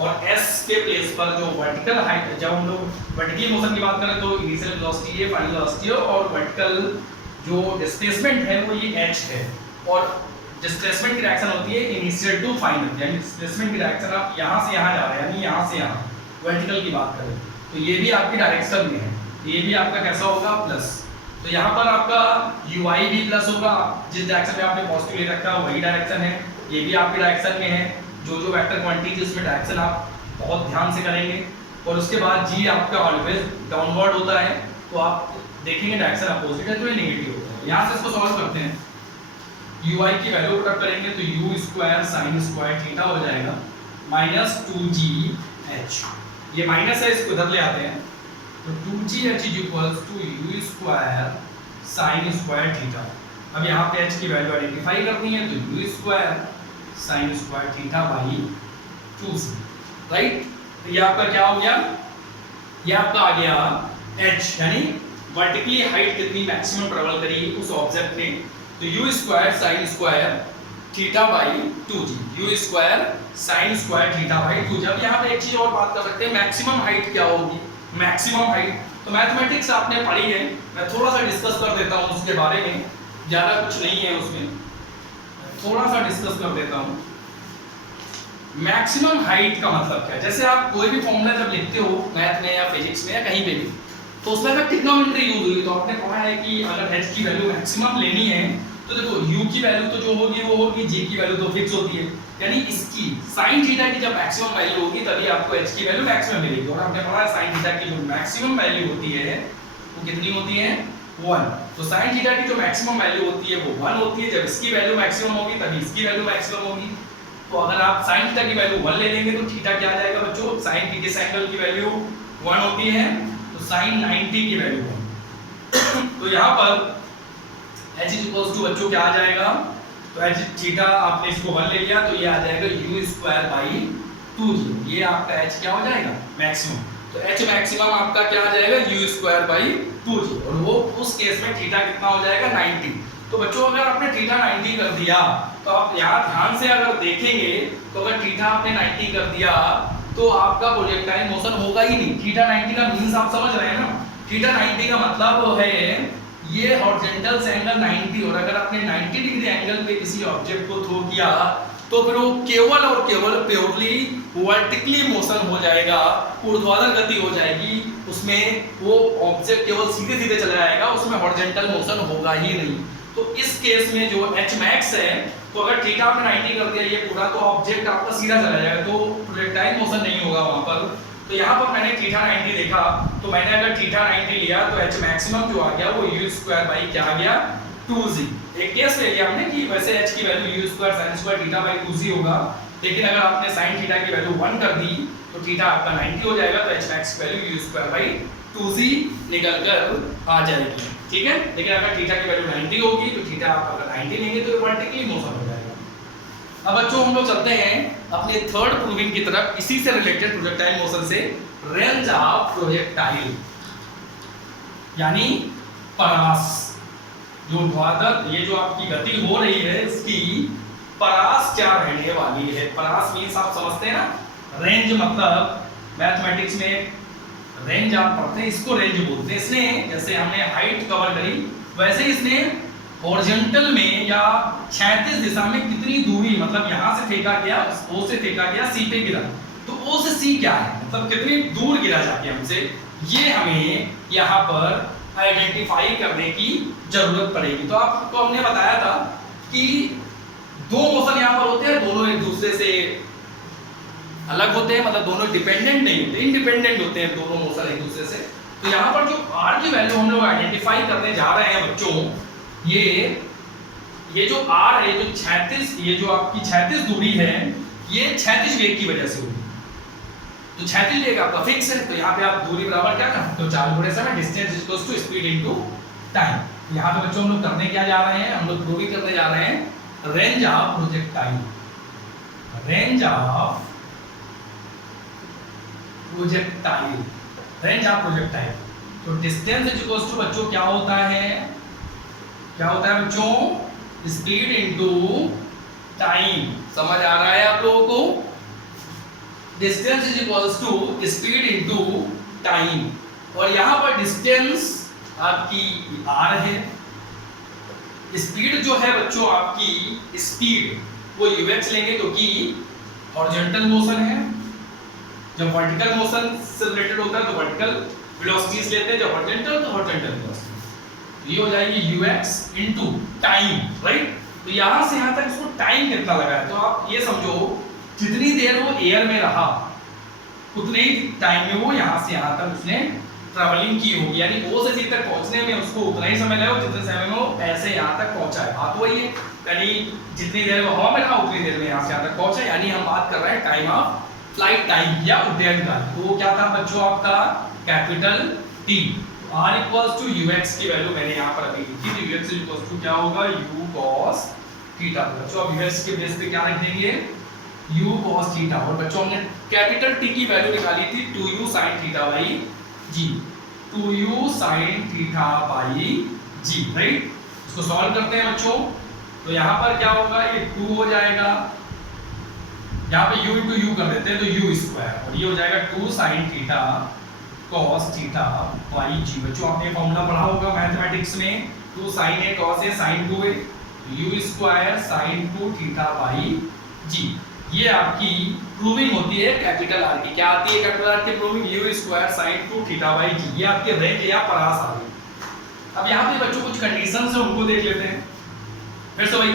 और s के प्लेस पर जो वर्टिकल हाइट, जब हम लोग वर्टिकल मोशन की बात करें तो इनिशियल वेलोसिटी है, फाइनल वेलोसिटी है, और वर्टिकल जो डिस्प्लेसमेंट है वो ये h है, और डिस्प्लेसमेंट की डायरेक्शन होती है इनिशियल टू फाइनल, यानी डिस्प्लेसमेंट की डायरेक्शन आप यहाँ से यहाँ जा रहे हैं, यानी यहाँ से यहाँ वर्टिकल की बात करें तो ये भी आपकी डायरेक्शन में है, ये भी आपका कैसा होगा प्लस। तो यहाँ पर आपका ui भी प्लस होगा, जिस डायरेक्शन में आपने पॉजिटिव ले रखा है वही डायरेक्शन है, ये भी आपकी डायरेक्शन में है। जो जो वेक्टर क्वांटिटी उसमें डायरेक्शन आप बहुत ध्यान से करेंगे। और उसके बाद g आपका ऑलवेज डाउनवर्ड होता है, तो आप देखेंगे डायरेक्शन अपोजिट है तो ये नेगेटिव होता है। यहाँ से इसको सॉल्व करते हैं, ui की वैल्यू पुट अप करेंगे तो u square sine square theta हो जाएगा माइनस 2gh, ये माइनस है इसको इधर ले आते हैं तो 2gh is equals to u square sine square theta. अब यहाँ पे h की वैल्यू आइडेंटिफाई करनी है तो u square sine square theta by 2c, right. तो ये आपका क्या हो गया, ये आपका आ गया h, यानी वर्टिकली हाइट कितनी मैक्सिमम ट्रेवल करी उस ऑब्जेक्ट ने, तो u square sine square theta by 2g, u square sine square theta by 2g। अब यहाँ पे एक चीज और बात कर सकते हैं, मैक्सिमम हाइट क्या होगी, मैक्सिमम हाइट तो मैथमेटिक्स आपने पढ़ी है, मैं थोड़ा सा डिस्कस कर देता हूँ उसके बारे में, ज़्यादा कुछ नहीं है उसमें, थोड़ा सा डिस्कस कर देता हूँ। मैक्सिमम हाइट का मतलब क्या है, जैसे आप कोई भी फॉर्मूला जब लिखते हो मैथ में या फिजिक्स में या कहीं पे भी, तो उसमें अगर ट्रिग्नोमेट्री यूज हुई तो आपने पढ़ा है कि अगर h की वैल्यू मैक्सिमम लेनी है तो देखो u की वैल्यू तो जो होगी वो होगी, g की वैल्यू तो फिक्स होती है, यानी इसकी sin थीटा की जब मैक्सिमम वैल्यू होगी तभी आपको h की वैल्यू मैक्सिमम मिलेगी। और आपने पढ़ा है sin थीटा की जो मैक्सिमम वैल्यू होती है वो कितनी होती है 1, तो sin थीटा की जो मैक्सिमम वैल्यू होती है वो 1 होती है, जब इसकी वैल्यू मैक्सिमम होगी तभी इसकी वैल्यू मैक्सिमम होगी। तो अगर आप sin थीटा की वैल्यू 1 ले लेंगे तो थीटा क्या आ जाएगा बच्चों, sin थीटा एंगल की वैल्यू 1 होती है तो sin 90 की वैल्यू 1। तो यहाँ पर h इज इक्वल्स टू बच्चों क्या आ जाएगा, तो h थीटा आपने इसको 1 ले लिया तो ये आ जाएगा u स्क्वायर बाई 2g, ये आपका h क्या हो जाएगा मैक्सिमम, तो h मैक्सिमम आपका क्या आ जाएगा u स्क्वायर बाई 2g, और वो उस केस में थीटा कितना हो जाएगा 90। तो बच्चों अगर आपने थीटा 90 कर दिया तो आप यहाँ ध्यान से अगर देखेंगे तो अगर थीटा आपने 90 कर दिया तो आपका प्रोजेक्टाइल मोशन होगा ही नहीं। थीटा 90 का मींस आप समझ रहे हैं ना, थीटा 90 का मतलब है ये हॉरिजॉन्टल से एंगल 90, और अगर आपने 90 डिग्री एंगल पे किसी ऑब्जेक्ट को थ्रो किया तो फिर वो केवल और केवल प्योरली वर्टिकली मोशन हो जाएगा, ऊर्ध्वाधर गति हो जाएगी, उसमें वो ऑब्जेक्ट केवल सीधे सीधे चला जाएगा, उसमें हॉरिजॉन्टल मोशन होगा ही नहीं। तो इस केस में जो h max है, तो अगर थीटा आपने 90 कर दिया ये पूरा तो ऑब्जेक्ट आपका सीधा चला जाएगा, तो प्रोजेक्टाइल मोशन नहीं होगा वहां पर। तो यहाँ पर मैंने थीटा 90 देखा, तो मैंने अगर थीटा 90 लिया तो h मैक्सिमम जो आ गया वो u स्क्वायर बाई क्या आ गया 2g। एक केस ले लिया हमने कि वैसे h की value u square sin square theta by 2g होगा, लेकिन अगर आपने sin थीटा की वैल्यू 1 कर दी तो थीटा आपका 90 हो जाएगा, तो h max की value u square by 2g निकल कर आ जाएगी, ठीक है। लेकिन अगर थीटा की वैल्यू 90 होगी तो थीटा आप अगर 90 लेंगे तो वर्टिकली मोशन हो जाएगा। अब बच्चों हम लोग चलते हैं अपने थर्ड प्रूविंग की तरफ, इसी से रिलेटेड प्रोजेक्टाइल मोशन से, रेंज ऑफ प्रोजेक्टाइल यानी परास, जो ऊर्ध्वाधर ये जो आपकी गति हो रही है इसकी परास क्या रहने वाली है। परास मींस आप समझते हैं ना, रेंज मतलब मैथमेटिक्स में रेंज आप पढ़ते हैं, इसको रेंज बोलते हैं। इसने जैसे हमने हाइट कवर करी वैसे इसने हॉरिजॉन्टल में या क्षैतिज दिशा में कितनी दूरी, मतलब यहां से फेंका गया, O से फेंका गया C पे गिरा, तो O से C क्या है, मतलब कितनी दूर गिरा जाके हमसे, ये हमें यहाँ पर आइडेंटिफाई करने की जरूरत पड़ेगी। तो आपको हमने बताया था कि दो मोशन यहाँ पर होते हैं, दोनों एक दूसरे से अलग होते हैं, मतलब दोनों डिपेंडेंट नहीं होते, इंडिपेंडेंट होते हैं दोनों मोशन एक दूसरे से। तो यहाँ पर जो r की वैल्यू हम लोग आइडेंटिफाई करने जा रहे हैं बच्चों, ये जो r है, जो क्षैतिज, ये जो आपकी क्षैतिज दूरी है, ये क्षैतिज वेग की वजह से होगी। तो क्षैतिज वेग आपका फिक्स है, तो यहाँ पे आप दूरी बराबर क्या करते हो, 4 गुणे समय distance equals to speed into time. यहाँ पे बच्चों हम लोग करने क्या जा रहे हैं, हम लोग प्रूव करने जा रहे हैं range of projectile, range of projectile, range of projectile. तो डिस्टेंस इज इक्वल्स टू बच्चों क्या होता है, क्या होता है बच्चों, स्पीड इनटू टाइम। समझ आ रहा है आप लोगों को, distance is equals to speed into time. और यहाँ पर डिस्टेंस आपकी r है, स्पीड जो है बच्चों आपकी स्पीड वो ux लेंगे क्योंकि हॉरिजॉन्टल मोशन है। जब वर्टिकल मोशन से रिलेटेड होता है तो वर्टिकल वेलोसिटीज लेते हैं, जब हॉरिजॉन्टल तो हॉरिजॉन्टल वेलोसिटी। ये हो जाएगी ux इनटू टाइम, राइट। तो यहां से यहां तक इसको टाइम कितना लगा है, तो आप ये समझो जितनी देर वो एयर में रहा उतने ही टाइम में वो यहां से यहां तक उसने ट्रैवलिंग की होगी, यानी ओ से सी तक पहुंचने में उसको उतना ही समय लगा जितने समय में वो ऐसे यहां तक पहुंचा है। बात वही है, यानी जितनी देर वो हवा में रहा उतनी देर में यहां से यहां तक पहुंचा, यानी हम बात कर रहे हैं टाइम ऑफ फ्लाइट टाइम या उड्डयन काल। तो वो क्या था बच्चों आपका capital T. r equals to ux की वैल्यू मैंने यहां पर अभी लिखी थी, ux इक्वल्स टू क्या होगा u cos थीटा। बच्चों अब ux के बेस पे क्या रख देंगे u cos थीटा, और बच्चों हमने कैपिटल T की वैल्यू निकाली थी 2u sin theta by g, 2u sin theta by g, right. इसको सॉल्व करते हैं बच्चों, तो यहां पर क्या होगा ये 2 हो जाएगा, यहां पे u into u कर देते हैं तो u स्क्वायर, और ये हो जाएगा 2 sin theta cos theta by g। बच्चों आपने फॉर्मूला पढ़ा होगा मैथमेटिक्स में, 2 sin है cos है sin 2 है, u square sin 2 theta by g। ये आपकी प्रूविंग होती है कैपिटल R की। क्या आती है कैपिटल R की proving, u square sin 2 theta by g। ये आपके रेंज या परास आ गई। अब यहाँ पे बच्चों कुछ कंडीशंस है उनको देख लेते हैं। फिर से वही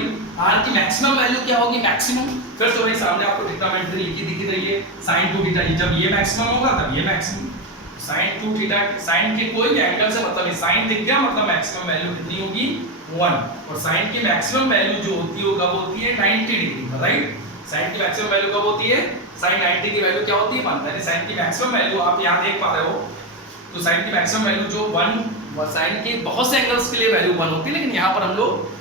R की मैक्सिमम वैल्यू क्या होगी, मैक्सिमम, फिर से वही सामने आपको ट्रिग्नोमेट्री लिखी दिख रही है sin 2 थीटा, जब ये मैक्सिमम होगा तब ये मैक्सिमम। sin 2 थीटा, sin के कोई भी एंगल से मतलब sin दिख गया मतलब मैक्सिमम वैल्यू कितनी होगी 1, और sin की मैक्सिमम वैल्यू जो होती है वो कब होती है 90 डिग्री पर, राइट। sin की मैक्सिमम वैल्यू कब होती है, sin 90 की वैल्यू क्या होती है 1, यानी sin की मैक्सिमम वैल्यू आप यहां देख पा रहे हो, तो sin की मैक्सिमम वैल्यू जो 1, sin के बहुत से एंगल्स के लिए वैल्यू 1 होती है, लेकिन यहां पर हम लोग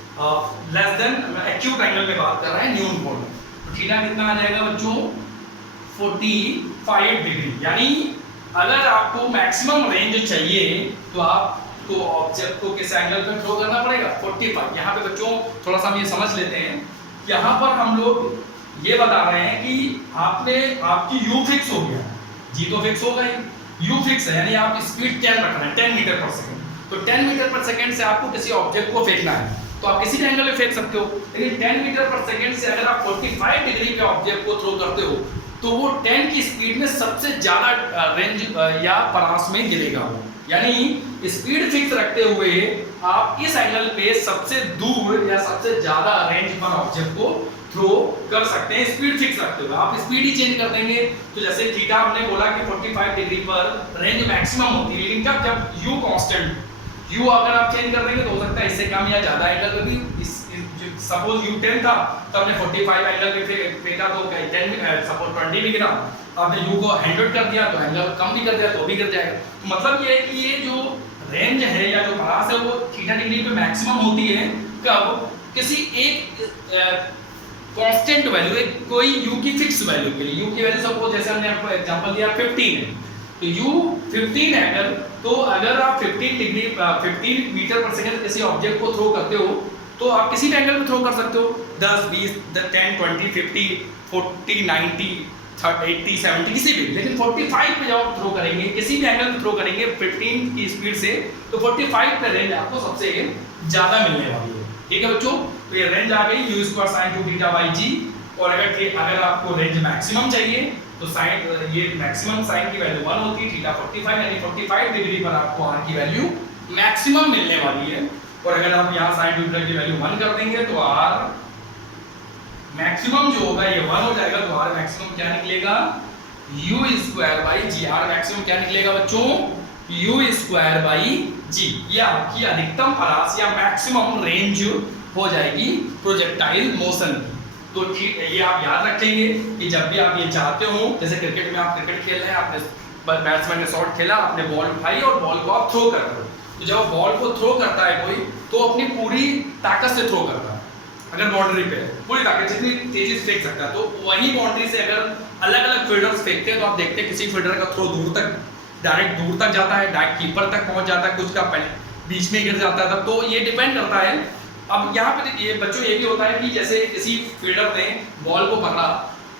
लेस देन एक्यूट एंगल में बात कर रहे हैं, न्यून कोण में। तो थीटा कितना आ जाएगा बच्चों 45 डिग्री। यानी अगर आपको मैक्सिमम रेंज चाहिए तो आपको ऑब्जेक्ट को किस एंगल पे थ्रो करना पड़ेगा 45। यहाँ पे बच्चों थोड़ा सा हम ये समझ लेते हैं, यहाँ पर हम लोग ये बता रहे हैं कि आपकी u फिक्स हो गया, g तो फिक्स हो गई, u फिक्स है, यानी आप स्पीड 10 रख रहे हैं 10 मीटर पर सेकंड। तो 10 मीटर पर सेकंड से आपको किसी ऑब्जेक्ट को फेंकना है तो आप किसी भी एंगल में फेंक सकते हो, लेकिन 10 मीटर पर सेकंड से अगर आप 45 डिग्री पे ऑब्जेक्ट को थ्रो करते हो तो वो 10 की स्पीड में सबसे ज्यादा रेंज या परास में गिरेगा वो, यानी स्पीड फिक्स रखते हुए आप इस एंगल पे सबसे दूर या सबसे ज्यादा रेंज पर ऑब्जेक्ट को थ्रो कर सकते हैं स्पीड फिक्स रखते हुए। आप स्पीड ही चेंज कर देंगे तो जैसे थीटा हमने बोला कि 45 डिग्री पर रेंज मैक्सिमम होती है, लेकिन जब u कांस्टेंट, u अगर आप चेंज कर देंगे तो हो सकता है इससे कम या ज्यादा एंगल में भी, सपोज u 10 था तो हमने 45 एंगल पे फेंका तो 10 सपोज 20 भी गिरा, आपने u को 100 कर दिया तो एंगल कम भी कर दिया तो भी गिर जाएगा। तो मतलब ये है कि ये जो रेंज है या जो परास है वो थीटा डिग्री पे मैक्सिमम होती है कब, किसी एक कांस्टेंट वैल्यू, एक कोई u की फिक्स वैल्यू के लिए। u की वैल्यू सपोज जैसे हमने आपको एग्जांपल दिया 15 है, तो u 15 है अगर, तो अगर आप 15 मीटर पर सेकंड किसी ऑब्जेक्ट को थ्रो करते हो तो आप किसी भी एंगल में थ्रो कर सकते हो, 10, 20, 10, 20, 50, 40, 90, 80, 70 किसी भी, लेकिन 45 पे जब आप थ्रो करेंगे किसी भी एंगल में थ्रो करेंगे 15 की स्पीड से तो 45 पे रेंज आपको सबसे ज्यादा मिलने वाली है। ठीक है बच्चों, तो ये रेंज आ गई u square sin 2 theta by g। और अगर आपको रेंज मैक्सिमम चाहिए तो साइन, ये मैक्सिमम साइन की वैल्यू 1 होती है, थीटा 45, यानी 45 डिग्री पर आपको r की वैल्यू मैक्सिमम मिलने वाली है। और अगर आप यहाँ sin 2 थीटा की वैल्यू 1 कर देंगे तो r मैक्सिमम जो होगा ये 1 हो जाएगा, तो r मैक्सिमम क्या निकलेगा u square by g। r maximum क्या निकलेगा बच्चों u स्क्वायर बाई g। ये आपकी अधिकतम परास या मैक्सिमम रेंज हो जाएगी प्रोजेक्टाइल मोशन की। तो ठीक है, ये आप याद रखेंगे कि जब भी आप ये चाहते हो, जैसे क्रिकेट में आप क्रिकेट खेल रहे हैं, आपने बैट्समैन ने शॉट खेला, आपने बॉल उठाई और बॉल को आप थ्रो कर रहे हो, तो जब बॉल को थ्रो करता है कोई तो अपनी पूरी ताकत से थ्रो करता है। अगर बाउंड्री पे पूरी ताकत जितनी तेजी से फेंक सकता है, तो वही बाउंड्री से अगर अलग अलग फील्डर्स फेंकते हैं तो आप देखते हैं किसी फील्डर का थ्रो दूर तक, डायरेक्ट दूर तक जाता है, डायरेक्ट कीपर तक पहुंच जाता है, कुछ का बीच में गिर जाता है तब। तो ये डिपेंड करता है। अब यहाँ पे ये बच्चों ये भी होता है कि जैसे किसी फील्डर ने बॉल को पकड़ा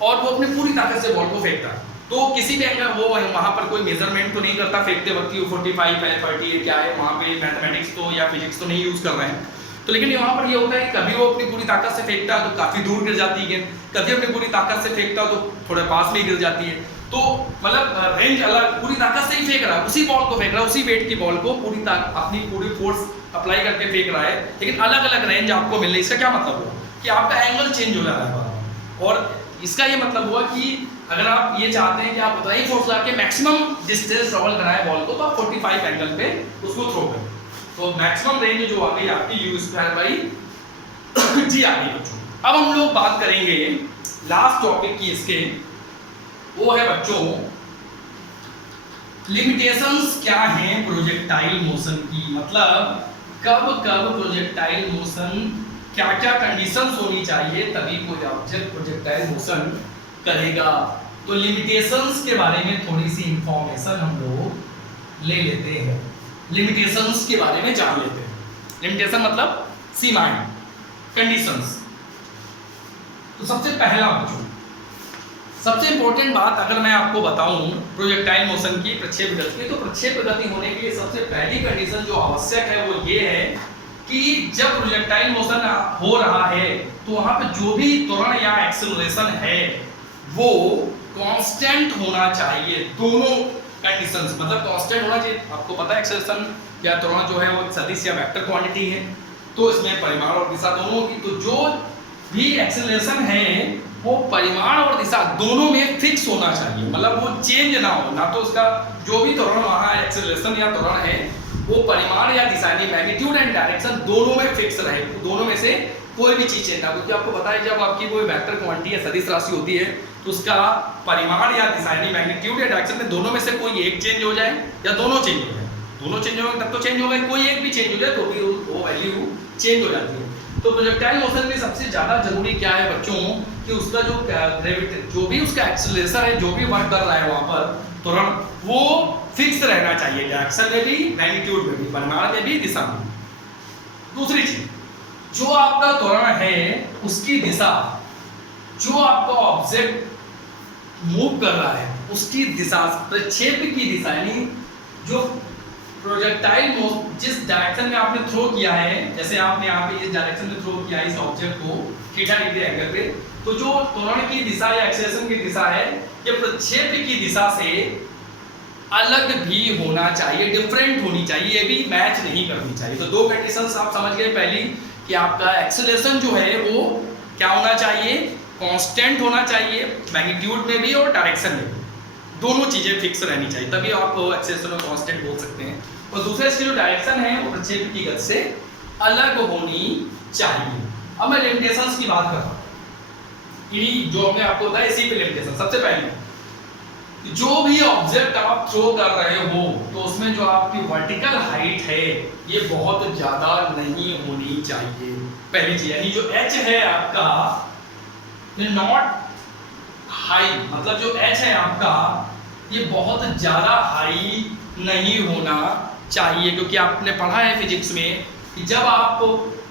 और वो अपनी पूरी ताकत से बॉल को फेंकता है, तो किसी भी एंगल वो वहाँ पर कोई मेजरमेंट तो नहीं करता फेंकते वक्त 45 है 30 है क्या है, वहाँ पे मैथमेटिक्स तो या फिजिक्स तो नहीं यूज कर रहे हैं। तो लेकिन यहाँ पर ये होता है कि कभी वो अपनी पूरी ताकत से फेंकता है तो काफी दूर गिर जाती है गेंद, कभी अपनी पूरी ताकत से फेंकता है तो थोड़े पास में गिर जाती है। तो मतलब रेंज अलग, पूरी ताकत से ही फेंक रहा है, उसी बॉल को फेंक रहा है, उसी वेट की बॉल को अपनी पूरी फोर्स अप्लाई करके फेंक रहा है, लेकिन अलग अलग रेंज आपको मिल रही है। इसका क्या मतलब हुआ कि आपका एंगल चेंज हो जा रहा है। और इसका ये मतलब हुआ कि अगर आप ये चाहते हैं कि आप उतना ही फोर्स लगा के मैक्सिमम डिस्टेंस ट्रेवल कराएं बॉल को, तो आप 45 एंगल पे उसको थ्रो करें। तो मैक्सिमम रेंज जो आ गई आपकी u² आ गई बच्चों। अब हम लोग बात करेंगे लास्ट टॉपिक की इसके, वो है बच्चों लिमिटेशंस क्या हैं प्रोजेक्टाइल मोशन की। मतलब कब कब प्रोजेक्टाइल मोशन, क्या क्या कंडीशंस होनी चाहिए तभी कोई ऑब्जेक्ट प्रोजेक्टाइल मोशन करेगा। तो लिमिटेशंस के बारे में थोड़ी सी इंफॉर्मेशन हम लोग ले लेते हैं, लिमिटेशंस के बारे में जान लेते हैं। लिमिटेशन मतलब सीमाएं, कंडीशंस। तो सबसे पहला बच्चों, सबसे इंपॉर्टेंट बात अगर मैं आपको बताऊं प्रोजेक्टाइल मोशन की, प्रक्षेप गति, तो प्रक्षेप गति होने के लिए सबसे पहली कंडीशन जो आवश्यक है वो ये है कि जब प्रोजेक्टाइल मोशन हो रहा है तो वहां पे जो भी त्वरण या एक्सेलरेशन है वो कांस्टेंट होना चाहिए। दोनों कंडीशंस, मतलब कांस्टेंट होना चाहिए। आपको पता है एक्सेलरेशन या त्वरण जो है वो एक सदिश या वेक्टर क्वांटिटी है, तो इसमें परिमाण और दिशा दोनों की, तो जो भी एक्सेलरेशन है वो परिमाण और दिशा दोनों में फिक्स होना चाहिए, मतलब वो चेंज ना हो। ना तो उसका जो भी त्वरण वहां एक्सेलरेशन या त्वरण है वो परिमाण या दिशा यानी मैग्नीट्यूड एंड डायरेक्शन दोनों में फिक्स रहे, दोनों में से कोई भी चीज चेंज ना। क्योंकि आपको पता है जब आपकी कोई वेक्टर क्वांटिटी या सदिश राशि होती है तो उसका परिमाण या दिशा यानी मैग्नीट्यूड या डायरेक्शन में दोनों में से कोई एक चेंज हो जाए या दोनों चेंज हो जाए, दोनों चेंज होंगे तब तो चेंज होगा, कोई एक भी चेंज हो जाए तो भी वो वैल्यू चेंज हो जाती है। तो प्रोजेक्टाइल मोशन में सबसे ज्यादा जरूरी क्या है बच्चों कि उसका जो ग्रेविटी, जो भी उसका एक्सेलरेशन है, जो भी वर्क कर रहा है वहां पर त्वरण, वो फिक्स रहना चाहिए, डायरेक्शन में भी, मैग्नीट्यूड में भी, परिमाण में भी, दिशा में। दूसरी चीज, जो आपका त्वरण है उसकी दिशा, जो आपका ऑब्जेक्ट मूव कर रहा है उसकी दिशा, प्रक्षेप की दिशा, यानी जो प्रोजेक्टाइल जिस डायरेक्शन में आपने थ्रो किया है, जैसे आपने यहाँ पे इस डायरेक्शन में थ्रो किया है इस ऑब्जेक्ट को थीटा डिग्री एंगल पे, तो जो त्वरण की दिशा या एक्सेलरेशन की दिशा है ये प्रक्षेप की दिशा से अलग भी होना चाहिए, डिफरेंट होनी चाहिए, ये भी मैच नहीं करनी चाहिए। तो दो कंडीशंस आप समझ गए, पहली कि आपका एक्सेलरेशन जो है वो क्या होना चाहिए, कांस्टेंट होना चाहिए, मैग्नीट्यूड में भी और डायरेक्शन में भी, दोनों चीजें फिक्स रहनी चाहिए, तभी आप एक्सेलरेशन और कांस्टेंट बोल सकते हैं। और दूसरा इसकी जो डायरेक्शन है वो प्रक्षेप की गति से अलग होनी चाहिए। अब मैं लिमिटेशंस की बात कर रहा हूं, जो हमने आपको बताया इसी पे लिमिटेशन। सबसे पहले जो भी ऑब्जेक्ट आप थ्रो कर रहे हो तो उसमें जो आपकी वर्टिकल हाइट है ये बहुत ज्यादा नहीं होनी चाहिए, पहली चीज। यानी जो h है आपका नॉट हाई, मतलब जो h है आपका ये बहुत ज्यादा हाई नहीं होना चाहिए, क्योंकि आपने पढ़ा है फिजिक्स में कि जब आप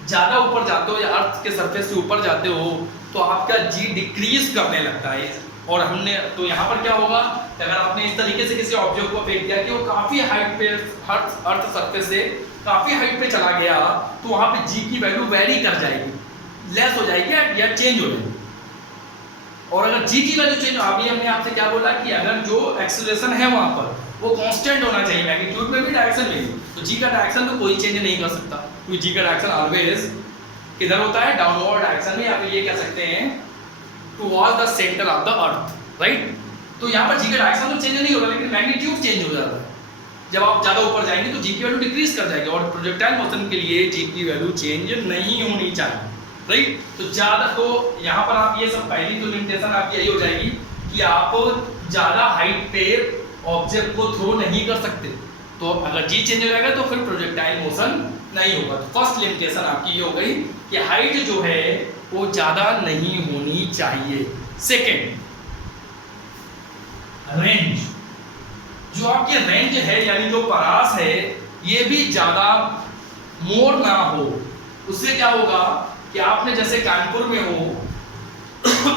ज्यादा ऊपर जाते हो या अर्थ के सरफेस से ऊपर जाते हो तो आपका जी डिक्रीज करने लगता है। और हमने तो यहाँ पर क्या होगा कि अगर आपने इस तरीके से किसी ऑब्जेक्ट को फेंक दिया कि वो काफी हाइट पे अर्थ सरफेस से काफी हाइट पे चला गया तो वहां पे जी की वैल्यू वेरी कर जाएगी, लेस हो जाएगी या चेंज हो जाएगी। और अगर जी की वैल्यू चेंज, अभी हमने आपसे क्या बोला कि अगर जो एक्सेलरेशन है वहां पर वो कांस्टेंट होना चाहिए, मैग्नीट्यूड में भी डायरेक्शन में भी, तो जी का डायरेक्शन तो कोई चेंज नहीं कर सकता, क्योंकि जी का डायरेक्शन ऑलवेज किधर होता है, डाउनवर्ड डायरेक्शन में, या फिर ये कह सकते हैं towards the centre of the earth, right. तो यहाँ पर जी का डायरेक्शन तो चेंज नहीं होगा लेकिन मैग्नीट्यूड चेंज हो जाता है। जब आप ज्यादा ऊपर जाएंगे तो जी की वैल्यू डिक्रीज कर जाएगी, और प्रोजेक्टाइल मोशन के लिए जी की वैल्यू चेंज नहीं होनी चाहिए, राइट। तो ज्यादा, तो यहाँ पर आप ये सब पहली तो लिमिटेशन आपकी यही हो जाएगी कि आप ज्यादा हाइट पे ऑब्जेक्ट को थ्रो नहीं कर सकते, तो अगर जी चेंज हो जाएगा तो फिर प्रोजेक्टाइल मोशन नहीं होगा। तो फर्स्ट लिमिटेशन आपकी ये हो गई कि हाइट जो है वो ज्यादा नहीं होनी चाहिए। सेकेंड, रेंज, जो आपकी रेंज है यानी जो परास है ये भी ज्यादा मोर ना हो। उससे क्या होगा कि आपने जैसे कानपुर में हो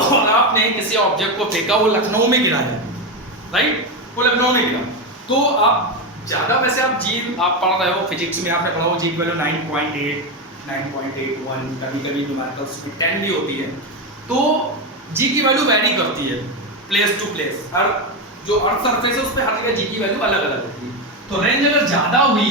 और आपने किसी ऑब्जेक्ट को फेंका, वो लखनऊ में गिरा है, राइट, वो लखनऊ में गिरा, तो आप ज्यादा, वैसे आप जी आप पढ़ रहे हो फिजिक्स में, आपने पढ़ा हो जी की वैल्यू 9.8 9.81, कभी कभी न्यूमेरिकल्स में 10 भी होती है। तो जी की वैल्यू वैरी करती है प्लेस टू प्लेस, हर जो अर्थ सरफेस है उस पर हर जगह जी की वैल्यू अलग अलग होती है। तो रेंज अगर ज़्यादा हुई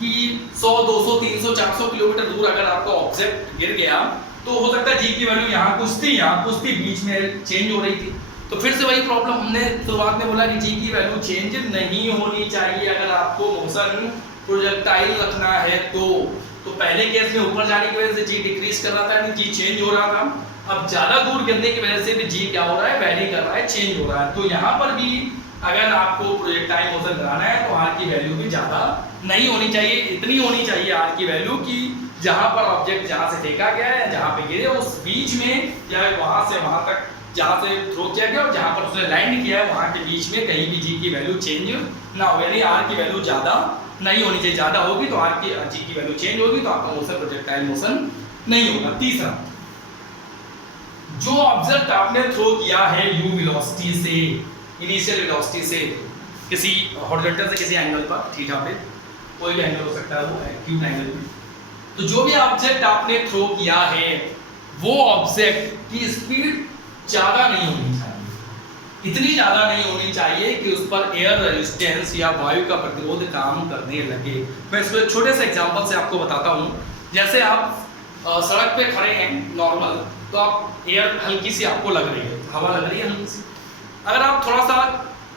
कि 100, 200, 300, 400 किलोमीटर दूर अगर आपका ऑब्जेक्ट गिर गया तो हो सकता है जी की वैल्यू यहाँ कुछ थी, यहाँ कुछ थी, बीच में चेंज हो रही थी। तो फिर से वही प्रॉब्लम, हमने शुरुआत में बोला कि जी की वैल्यू चेंज नहीं होनी चाहिए अगर आपको मोशन प्रोजेक्टाइल रखना है तो पहले केस में ऊपर जाने की वजह से जी डिक्रीज कर रहा था, यानी जी चेंज हो रहा था। अब ज़्यादा दूर गिरने की वजह से भी जी क्या हो रहा है, वैरी कर रहा है, चेंज हो रहा है। तो यहाँ पर भी अगर आपको प्रोजेक्टाइल मोशन कराना है तो आर की वैल्यू भी ज़्यादा नहीं होनी चाहिए, इतनी होनी चाहिए आर की वैल्यू कि जहाँ पर ऑब्जेक्ट जहाँ से फेंका गया है, जहाँ पे गिरे उस बीच में या वहाँ से वहाँ तक जहाँ से थ्रो किया गया और जहाँ पर उसने लैंड किया है वहाँ के बीच में कहीं भी जी की वैल्यू चेंज ना हो, यानी आर की वैल्यू ज़्यादा नहीं होनी चाहिए। ज़्यादा होगी तो आर की जी की वैल्यू चेंज होगी तो आपका मोशन प्रोजेक्टाइल मोशन नहीं होगा। तीसरा, जो ऑब्जेक्ट आपने थ्रो किया है यू वेलोसिटी से, इनिशियल वेलोसिटी से किसी हॉरिजॉन्टल से किसी एंगल पर, थीटा पे, कोई भी एंगल हो सकता है वो एक्यूट एंगल पे, तो जो भी ऑब्जेक्ट आपने थ्रो किया है वो ऑब्जेक्ट की स्पीड ज़्यादा नहीं होनी चाहिए, इतनी ज़्यादा नहीं होनी चाहिए कि उस पर एयर रेजिस्टेंस या वायु का प्रतिरोध काम करने लगे। मैं इसको एक छोटे से एग्जांपल से आपको बताता हूँ। जैसे आप सड़क पे खड़े हैं नॉर्मल, तो आप एयर हल्की सी आपको लग रही है, हवा लग रही है हल्की सी, अगर आप थोड़ा सा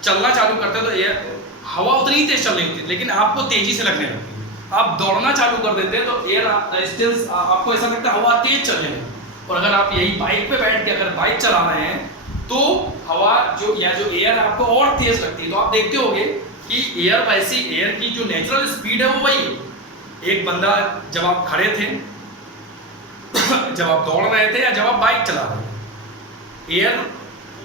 चलना चालू करते हैं तो एयर हवा उतनी ही तेज चल रही होती है लेकिन आपको तेजी से लगने लगती है। आप दौड़ना चालू कर देते हैं तो एयर रेजिस्टेंस आपको ऐसा लगता है हवा तेज चलने लगी। और अगर आप यही बाइक पे बैठ के अगर बाइक चला रहे हैं तो हवा जो एयर आपको और तेज लगती है। तो आप देखते होंगे कि एयर वैसी एयर की जो नेचुरल स्पीड है वो वही है। एक बंदा जब आप खड़े थे जब आप दौड़ रहे थे या जब आप बाइक चला रहे थे, एयर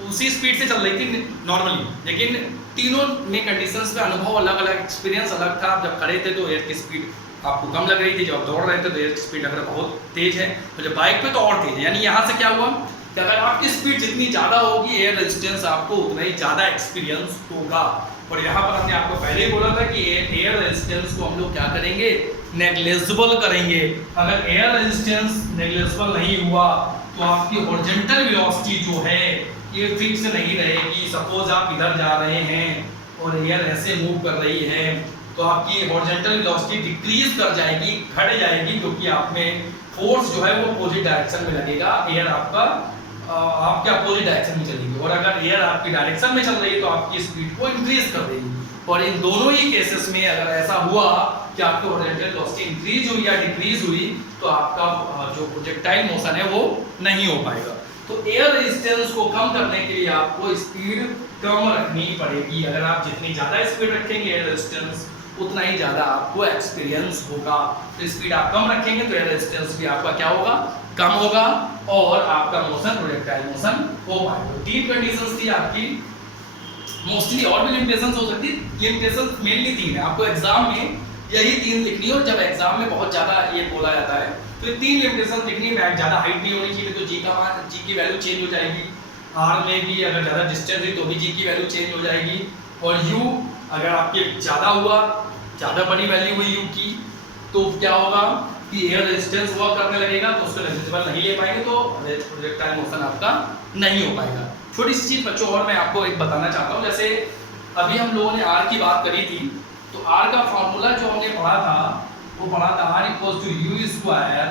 उसी स्पीड से चल रही थी नॉर्मली, लेकिन तीनों में कंडीशंस पे अनुभव अलग अलग, एक्सपीरियंस अलग था। आप जब खड़े थे तो एयर की स्पीड आपको कम लग रही थी, जब दौड़ रहे थे तो एयर की स्पीड अगर बहुत तेज है और जब बाइक पे तो और तेज है। यानी यहाँ से क्या हुआ कि अगर आपकी स्पीड जितनी ज़्यादा होगी एयर रेजिस्टेंस आपको उतना ही ज़्यादा एक्सपीरियंस होगा। और यहाँ पर हमने आपको पहले ही बोला था कि एयर रेजिस्टेंस को हम लोग क्या करेंगे, नेग्लेजिबल करेंगे। अगर एयर रेजिस्टेंस नेग्लेजिबल नहीं हुआ तो आपकी हॉरिजॉन्टल वेलोसिटी जो है ये फिक्स नहीं रहेगी। सपोज आप इधर जा रहे हैं और एयर ऐसे मूव कर रही है तो आपकी हॉरिजॉन्टल वेलोसिटी डिक्रीज कर जाएगी, घट जाएगी, क्योंकि आप में फोर्स जो है वो अपोजिट डायरेक्शन में लगेगा। एयर आपके अपोजिट डायरेक्शन में चलेगी और अगर एयर आपकी डायरेक्शन में चल रही है तो आपकी स्पीड को इंक्रीज कर देगी। और इन दोनों ही केसेस में अगर ऐसा हुआ कि आपकी हॉरिजॉन्टल वेलोसिटी इंक्रीज हुई या डिक्रीज हुई तो आपका जो प्रोजेक्टाइल मोशन है वो नहीं हो पाएगा। तो एयर रेजिस्टेंस को कम करने के लिए आपको स्पीड कम रखनी पड़ेगी। अगर आप जितनी ज़्यादा स्पीड रखेंगे एयर रेजिस्टेंस उतना ही ज़्यादा आपको एक्सपीरियंस होगा। तो स्पीड आप कम रखेंगे तो एयर रेजिस्टेंस भी आपका क्या होगा, कम होगा और आपका मोशन प्रोजेक्टाइल मोशन हो पाएगा। तीन कंडीशंस थी आपकी, मोस्टली और भी लिमिटेशंस हो सकती है, लिमिटेशंस मेनली तीन है। आपको एग्जाम में यही तीन लिखनी है और जब एग्जाम में बहुत ज़्यादा ये बोला जाता है तो ये तीन लिमिटेशन लिखनी है। ज़्यादा हाइट नहीं होनी चाहिए तो जी की वैल्यू चेंज हो जाएगी। आर में भी अगर ज़्यादा डिस्टेंस हुई तो भी जी की वैल्यू चेंज हो जाएगी। और यू अगर आपके ज़्यादा हुआ, ज़्यादा बड़ी वैल्यू हुई यू की, तो क्या होगा कि एयर रेजिस्टेंस वर्क करने लगेगा तो उसको नेग्लिजिबल नहीं ले पाएंगे तो प्रोजेक्टाइल मोशन आपका नहीं हो पाएगा। छोटी सी चीज़ बच्चों और मैं आपको एक बताना चाहता हूँ। जैसे अभी हम लोगों ने आर की बात करी थी तो आर का फॉर्मूला जो हमने पढ़ा था वो पढ़ा था R equals to u square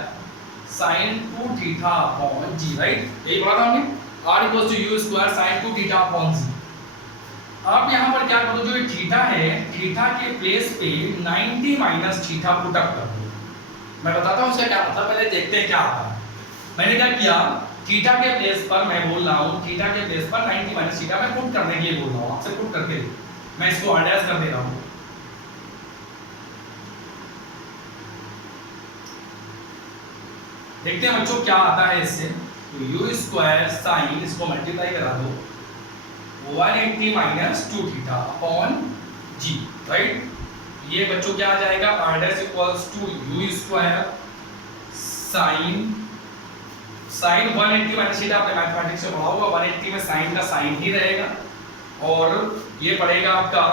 sine 2 theta upon g, right? यही पढ़ा था हमने, R equals to u square sine 2 theta upon g. आप यहाँ पर क्या करो, जो ये थीटा है थीटा के प्लेस पे 90 माइनस थीटा पुट अप कर दो। मैं बताता हूँ उसका क्या मतलब, पहले देखते हैं क्या आता है। मैंने क्या किया, थीटा के प्लेस पर मैं बोल रहा हूँ, थीटा के प्लेस पर 90 माइनस थीटा मैं पुट करने के लिए बोल रहा हूँ, आपसे पुट करके मैं इसको अटैच कर दे रहा हूँ। देखते हैं बच्चों क्या आता है इससे। तो यू स्क्वायर साइन, इसको मल्टीप्लाई करा दो, 180 minus 2 theta upon g, right? ये बच्चों क्या आ जाएगा, r dash equals to u square sine 180 minus theta, आपने मैथमेटिक्स से पढ़ा होगा 180 में साइन का साइन ही रहेगा और ये पड़ेगा आपका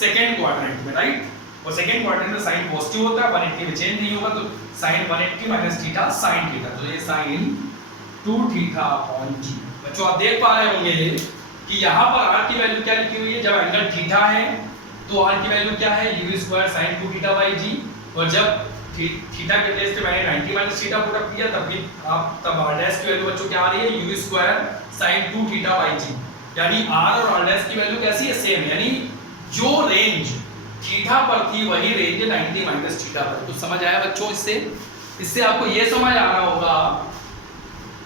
सेकेंड क्वाड्रेंट में, राइट? और सेकेंड क्वाड्रेंट में साइन पॉजिटिव होता है, 180 में चेंज नहीं होगा तो sine 180 minus theta sine theta, तो ये साइन 2 थीटा अपॉन जी। बच्चों आप देख पा रहे होंगे कि यहाँ पर r की वैल्यू क्या लिखी हुई है, जब एंगल थीटा है तो r की वैल्यू क्या है u square sine 2 theta by g, और जब थीटा के प्लेस पे मैंने 90 माइनस थीटा पुट अप किया तब r डैश की वैल्यू बच्चों क्या आ रही है u square sine 2 theta by g, यानी r और r डैश की वैल्यू कैसी है, सेम, यानी जो रेंज थीटा पर थी वही रेंज 90 माइनस थीटा पर। तो समझ आया बच्चों, इससे आपको ये समझ आ रहा होगा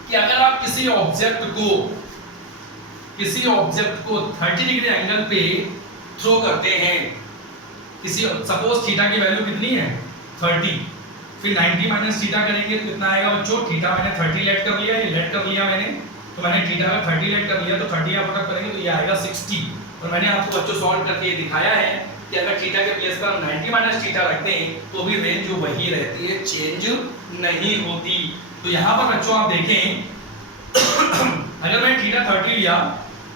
कि अगर आप किसी ऑब्जेक्ट को 30 डिग्री एंगल पे थ्रो करते हैं, किसी सपोज थीटा की वैल्यू कितनी है 30, फिर 90 माइनस थीटा करेंगे तो कितना आएगा बच्चों, थीटा मैंने 30 लेट कर लिया, ये लेट कर लिया मैंने, तो मैंने थीटा का 30 लेट कर लिया, तो 30 आप पुट करेंगे तो ये आएगा 60, और मैंने आपको बच्चों सॉल्व करके दिखाया है कि अगर थीटा के प्लेस पर 90 माइनस थीटा रखते हैं तो भी रेंज जो वही रहती है, चेंज नहीं होती। तो यहाँ पर बच्चों आप देखें अगर मैं थीटा 30 लिया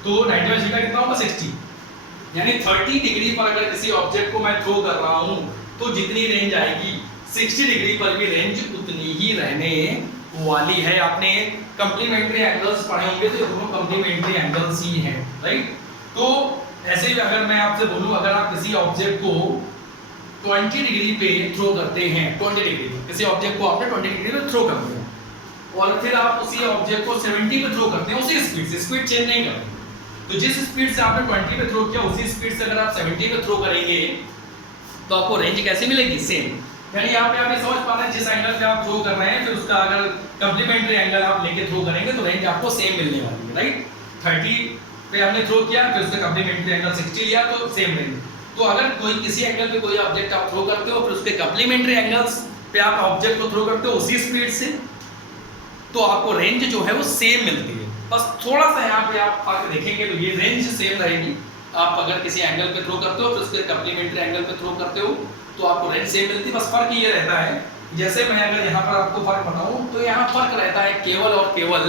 तो 90 माइनस थीटा कितना होगा 60, यानी 30 डिग्री पर अगर किसी ऑब्जेक्ट को मैं थ्रो कर रहा हूँ तो जितनी रेंज आएगी 60 डिग्री पर भी रेंज उतनी ही रहने वाली है। आपने कंप्लीमेंट्री एंगल्स पढ़े होंगे तो ये दोनों कंप्लीमेंट्री एंगल्स ही हैं, राइट। तो ऐसे ही अगर मैं आपसे बोलूं, अगर आप किसी ऑब्जेक्ट को 20 डिग्री पे थ्रो करते हैं, 20 डिग्री किसी ऑब्जेक्ट को आपने 20 डिग्री पे थ्रो कर दिया और फिर आप उसी ऑब्जेक्ट को 70 पे थ्रो करते हैं, उसी स्पीड चेंज नहीं करते, तो जिस स्पीड से आपने 20 पे थ्रो किया उसी स्पीड से अगर आप 70 पे थ्रो करेंगे तो आपको रेंज कैसी मिलेगी, सेम। यानी यहाँ पे आप ये समझ पा रहे हैं जिस एंगल पे आप थ्रो कर रहे हैं फिर उसका अगर कंप्लीमेंट्री एंगल आप लेके थ्रो करेंगे तो रेंज आपको सेम मिलने वाली है, राइट। 30 पे हमने थ्रो किया, फिर उसका कंप्लीमेंट्री एंगल 60 लिया तो सेम रेंज। तो अगर कोई किसी एंगल पे कोई ऑब्जेक्ट आप थ्रो करते हो फिर उसके कंप्लीमेंट्री एंगल्स पे आप ऑब्जेक्ट को थ्रो करते हो उसी स्पीड से, तो आपको रेंज जो है वो सेम मिलती है। बस थोड़ा सा यहाँ पे आप फर्क देखेंगे तो ये रेंज सेम रहेगी, आप अगर किसी एंगल पे थ्रो करते हो फिर उसके कंप्लीमेंट्री एंगल पे थ्रो करते हो तो आपको रेंज सेम मिलती है। बस फर्क ये रहता है, जैसे मैं अगर यहाँ पर आपको फर्क बताऊं तो यहाँ फर्क रहता है केवल और केवल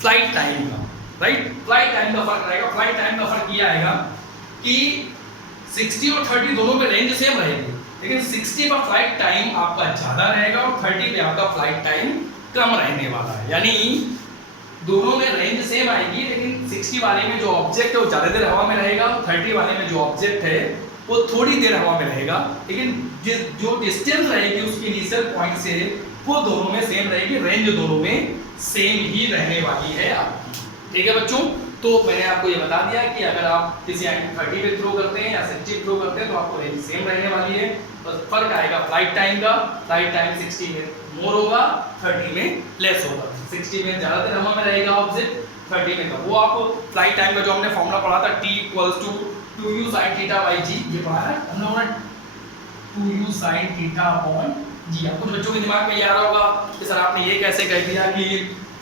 फ्लाइट टाइम का, राइट। फ्लाइट टाइम का फर्क रहेगा। फ्लाइट टाइम का फर्क ये आएगा कि 60 और 30 दोनों पे रेंज सेम रहेगी, लेकिन 60 पर फ्लाइट टाइम आपका ज्यादा रहेगा और 30 पे आपका फ्लाइट टाइम कम रहने वाला है। यानी दोनों में रेंज सेम आएगी, लेकिन 60 वाले में जो ऑब्जेक्ट है वो ज्यादा देर हवा में रहेगा, 30 वाले में जो ऑब्जेक्ट है वो थोड़ी देर हवा में रहेगा, लेकिन जो डिस्टेंस रहेगी उसकी इनिशियल पॉइंट से वो दोनों में सेम रहेगी, रेंज दोनों में सेम ही रहने वाली है आपकी, ठीक है बच्चों। तो मैंने आपको ये बता दिया कि अगर आप किसी एंगल 30 पे थ्रो करते हैं या 60 पे थ्रो करते हैं तो आपको रेंज सेम रहने वाली है, बस फर्क आएगा फ्लाइट टाइम का। फ्लाइट टाइम 60 में मोर होगा, 30 में लेस होगा। 60 में ज्यादा देर हवा में रहेगा ऑब्जेक्ट, 30 में कम। वो आपको फ्लाइट टाइम का जो हमने फॉर्मूला पढ़ा था T = 2u sin theta by g, ये पढ़ा है हम लोगों ने, 2u sin थीटा अपॉन जी। अब कुछ बच्चों के दिमाग में ये आ रहा होगा कि सर आपने ये कैसे कह दिया कि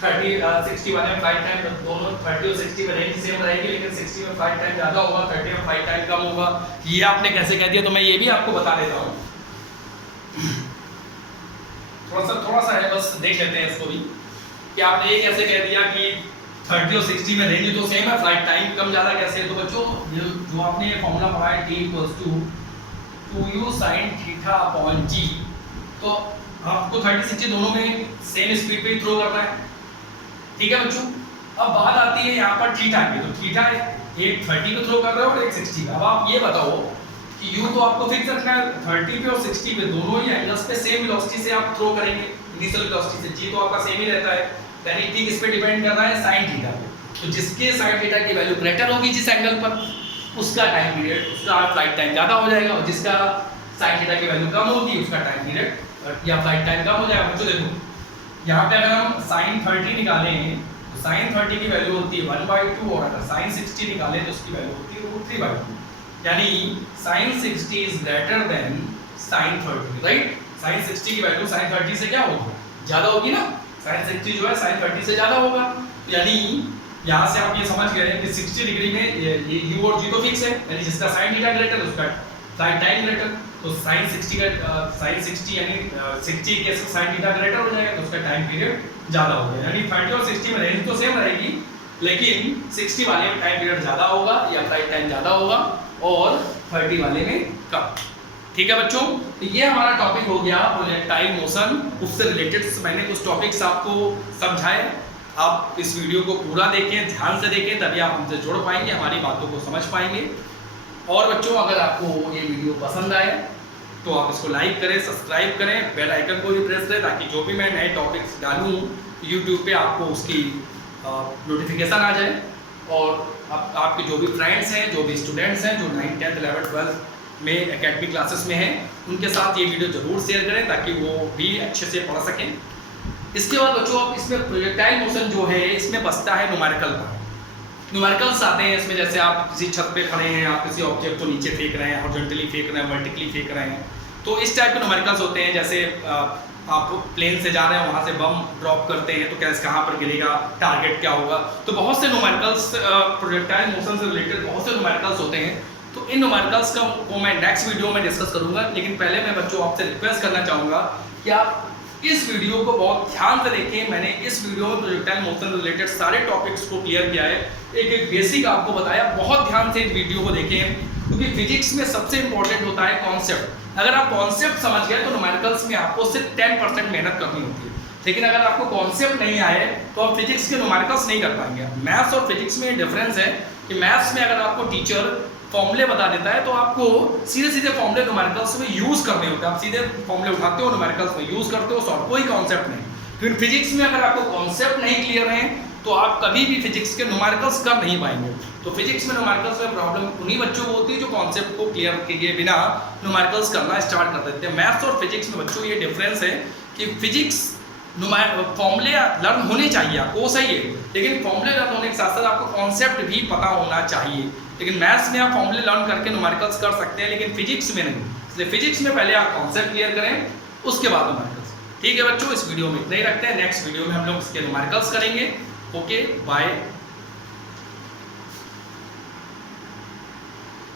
30 60 वाले में फ्लाइट टाइम दोनों 30 और 60 में रेंज सेम रहेगी, लेकिन 60 में फ्लाइट टाइम ज्यादा होगा, 30 में फ्लाइट टाइम कम होगा, ये आपने कैसे कह दिया। तो मैं ये भी आपको बता देता हूँ, थोड़ा सा है, बस देख लेते हैं इसको भी कि आपने ये कैसे कह दिया कि 30 और 60 में रेंज तो सेम है, फ्लाइट टाइम कम ज्यादा कैसे है। तो बच्चों जो आपने ये फॉर्मूला पढ़ा है T = 2u sin theta upon g, तो आपको 30 60 दोनों में सेम स्पीड पे ही थ्रो करना है, ठीक है बच्चों। अब बात आती है यहाँ पर थीटा की, तो थीटा एक 30 पे थ्रो कर रहे हो और एक 60 पे। अब आप ये बताओ कि u तो आपको फिक्स रखना है, 30 पे और 60 पे दोनों ही एंगल्स पे सेम वेलोसिटी से आप थ्रो करेंगे, इनिशियल वेलोसिटी से। g तो आपका सेम ही रहता है, यानी t किस पे डिपेंड कर रहा है, sin थीटा पे। तो जिसके sin थीटा की वैल्यू ग्रेटर होगी जिस एंगल पर, उसका टाइम पीरियड, उसका फ्लाइट टाइम ज्यादा हो जाएगा, और जिसका sin थीटा की वैल्यू कम होगी उसका टाइम पीरियड या फ्लाइट टाइम कम हो जाएगा। बच्चों देखो यहाँ पे अगर हम sin 30 निकालें तो sin 30 की वैल्यू होती है 1/2, और अगर sin 60 निकालें तो उसकी वैल्यू होती है √3/2, यानी sin 60 is greater than sin 30, right. sin 60 की वैल्यू sin 30 से क्या होगी, ज्यादा होगी ना, sin 60 जो है sin 30 से ज्यादा होगा। यानी यहाँ से आप ये समझ गए कि 60 डिग्री में ये u और g तो फिक्स है, यानी जिसका sin थीटा ग्रेटर उसका फ्लाइट टाइम ग्रेटर, तो sin 60 यानी 60 के sin थीटा ग्रेटर हो जाएगा तो उसका टाइम पीरियड ज्यादा होगा। यानी 30 और 60 में रेंज तो सेम रहेगी, लेकिन 60 वाले में टाइम पीरियड ज्यादा होगा या फ्लाइट टाइम ज्यादा होगा और 30 वाले में कम, ठीक है बच्चों। तो ये हमारा टॉपिक हो गया प्रोजेक्टाइल मोशन, उससे रिलेटेड मैंने कुछ टॉपिक्स आपको समझाए। आप इस वीडियो को पूरा देखें, ध्यान से देखें, तभी आप हमसे जुड़ पाएंगे, हमारी बातों को समझ पाएंगे। और बच्चों, अगर आपको ये वीडियो पसंद आए तो आप इसको लाइक करें, सब्सक्राइब करें, बेल आइकन को भी प्रेस करें, ताकि जो भी मैं नए टॉपिक्स डालूँ यूट्यूब पे आपको उसकी नोटिफिकेशन आ जाए। और आपके जो भी फ्रेंड्स हैं, जो भी स्टूडेंट्स हैं, जो 9th 10th 11th 12th में एकेडमिक क्लासेस में हैं, उनके साथ ये वीडियो ज़रूर शेयर करें, ताकि वो भी अच्छे से पढ़ सकें। इसके बाद बच्चों, अब इसमें प्रोजेक्टाइल मोशन जो है, इसमें बचता है न्यूमेरिकल का। न्यूमेरिकल्स आते हैं इसमें, जैसे आप किसी छत पे खड़े हैं, आप किसी ऑब्जेक्ट को नीचे फेंक रहे हैं, हॉरिजॉन्टली फेंक रहे हैं, वर्टिकली फेंक रहे हैं, तो इस टाइप के न्यूमेरिकल्स होते हैं। जैसे आप प्लेन से जा रहे हैं, वहाँ से बम ड्रॉप करते हैं, तो कैसे कहाँ पर गिरेगा, टारगेट क्या होगा, तो बहुत से न्यूमेरिकल्स प्रोजेक्टाइल मोशन से रिलेटेड बहुत से न्यूमेरिकल्स होते हैं। तो इन न्यूमेरिकल्स को मैं नेक्स्ट वीडियो में डिस्कस करूंगा, लेकिन पहले मैं बच्चों आपसे रिक्वेस्ट करना चाहूँगा कि आप इस वीडियो को बहुत ध्यान से देखें। मैंने इस वीडियो में प्रोजेक्टाइल मोशन से रिलेटेड सारे टॉपिक्स को क्लियर किया है, एक एक बेसिक आपको बताया। बहुत ध्यान से इस वीडियो को देखें, क्योंकि फिजिक्स में सबसे इंपॉर्टेंट होता है कॉन्सेप्ट। अगर आप कॉन्सेप्ट समझ गए तो न्यूमेरिकल्स में आपको सिर्फ 10% मेहनत करनी होती है, लेकिन अगर आपको कॉन्सेप्ट नहीं आए तो आप फिजिक्स के न्यूमेरिकल्स नहीं कर पाएंगे। मैथ्स और फिजिक्स में डिफरेंस है कि मैथ्स में अगर आपको टीचर फॉर्मूले बता देता है तो आपको सीधे सीधे फॉर्मूले न्यूमेरिकल्स में यूज करने होते हैं, आप सीधे फॉर्मूले उठाते हो, न्यूमेरिकल्स में यूज करते हो, सॉल्व, कोई कॉन्सेप्ट नहीं। फिर फिजिक्स में अगर आपको कॉन्सेप्ट नहीं क्लियर है तो आप कभी भी फिजिक्स के न्यूमेरिकल्स कर नहीं पाएंगे। तो फिजिक्स में न्यूमेरिकल्स में प्रॉब्लम उन्हीं बच्चों को होती है जो कॉन्सेप्ट को क्लियर किए बिना न्यूमेरिकल्स करना स्टार्ट कर देते हैं। मैथ्स और फिजिक्स में बच्चों ये डिफरेंस है कि फिजिक्स फॉर्मूले लर्न होने चाहिए आपको, वो सही है, लेकिन फॉर्मूले लर्न होने के साथ साथ आपको कॉन्सेप्ट भी पता होना चाहिए। लेकिन मैथ्स में आप फॉर्मूले लर्न करके न्यूमेरिकल्स कर सकते हैं, लेकिन फिजिक्स में नहीं। इसलिए फिजिक्स में पहले आप कॉन्सेप्ट क्लियर करें, उसके बाद न्यूमेरिकल्स। ठीक है बच्चों, इस वीडियो में इतना ही रखते हैं। नेक्स्ट वीडियो में हम लोग इसके न्यूमेरिकल्स करेंगे। Okay, bye.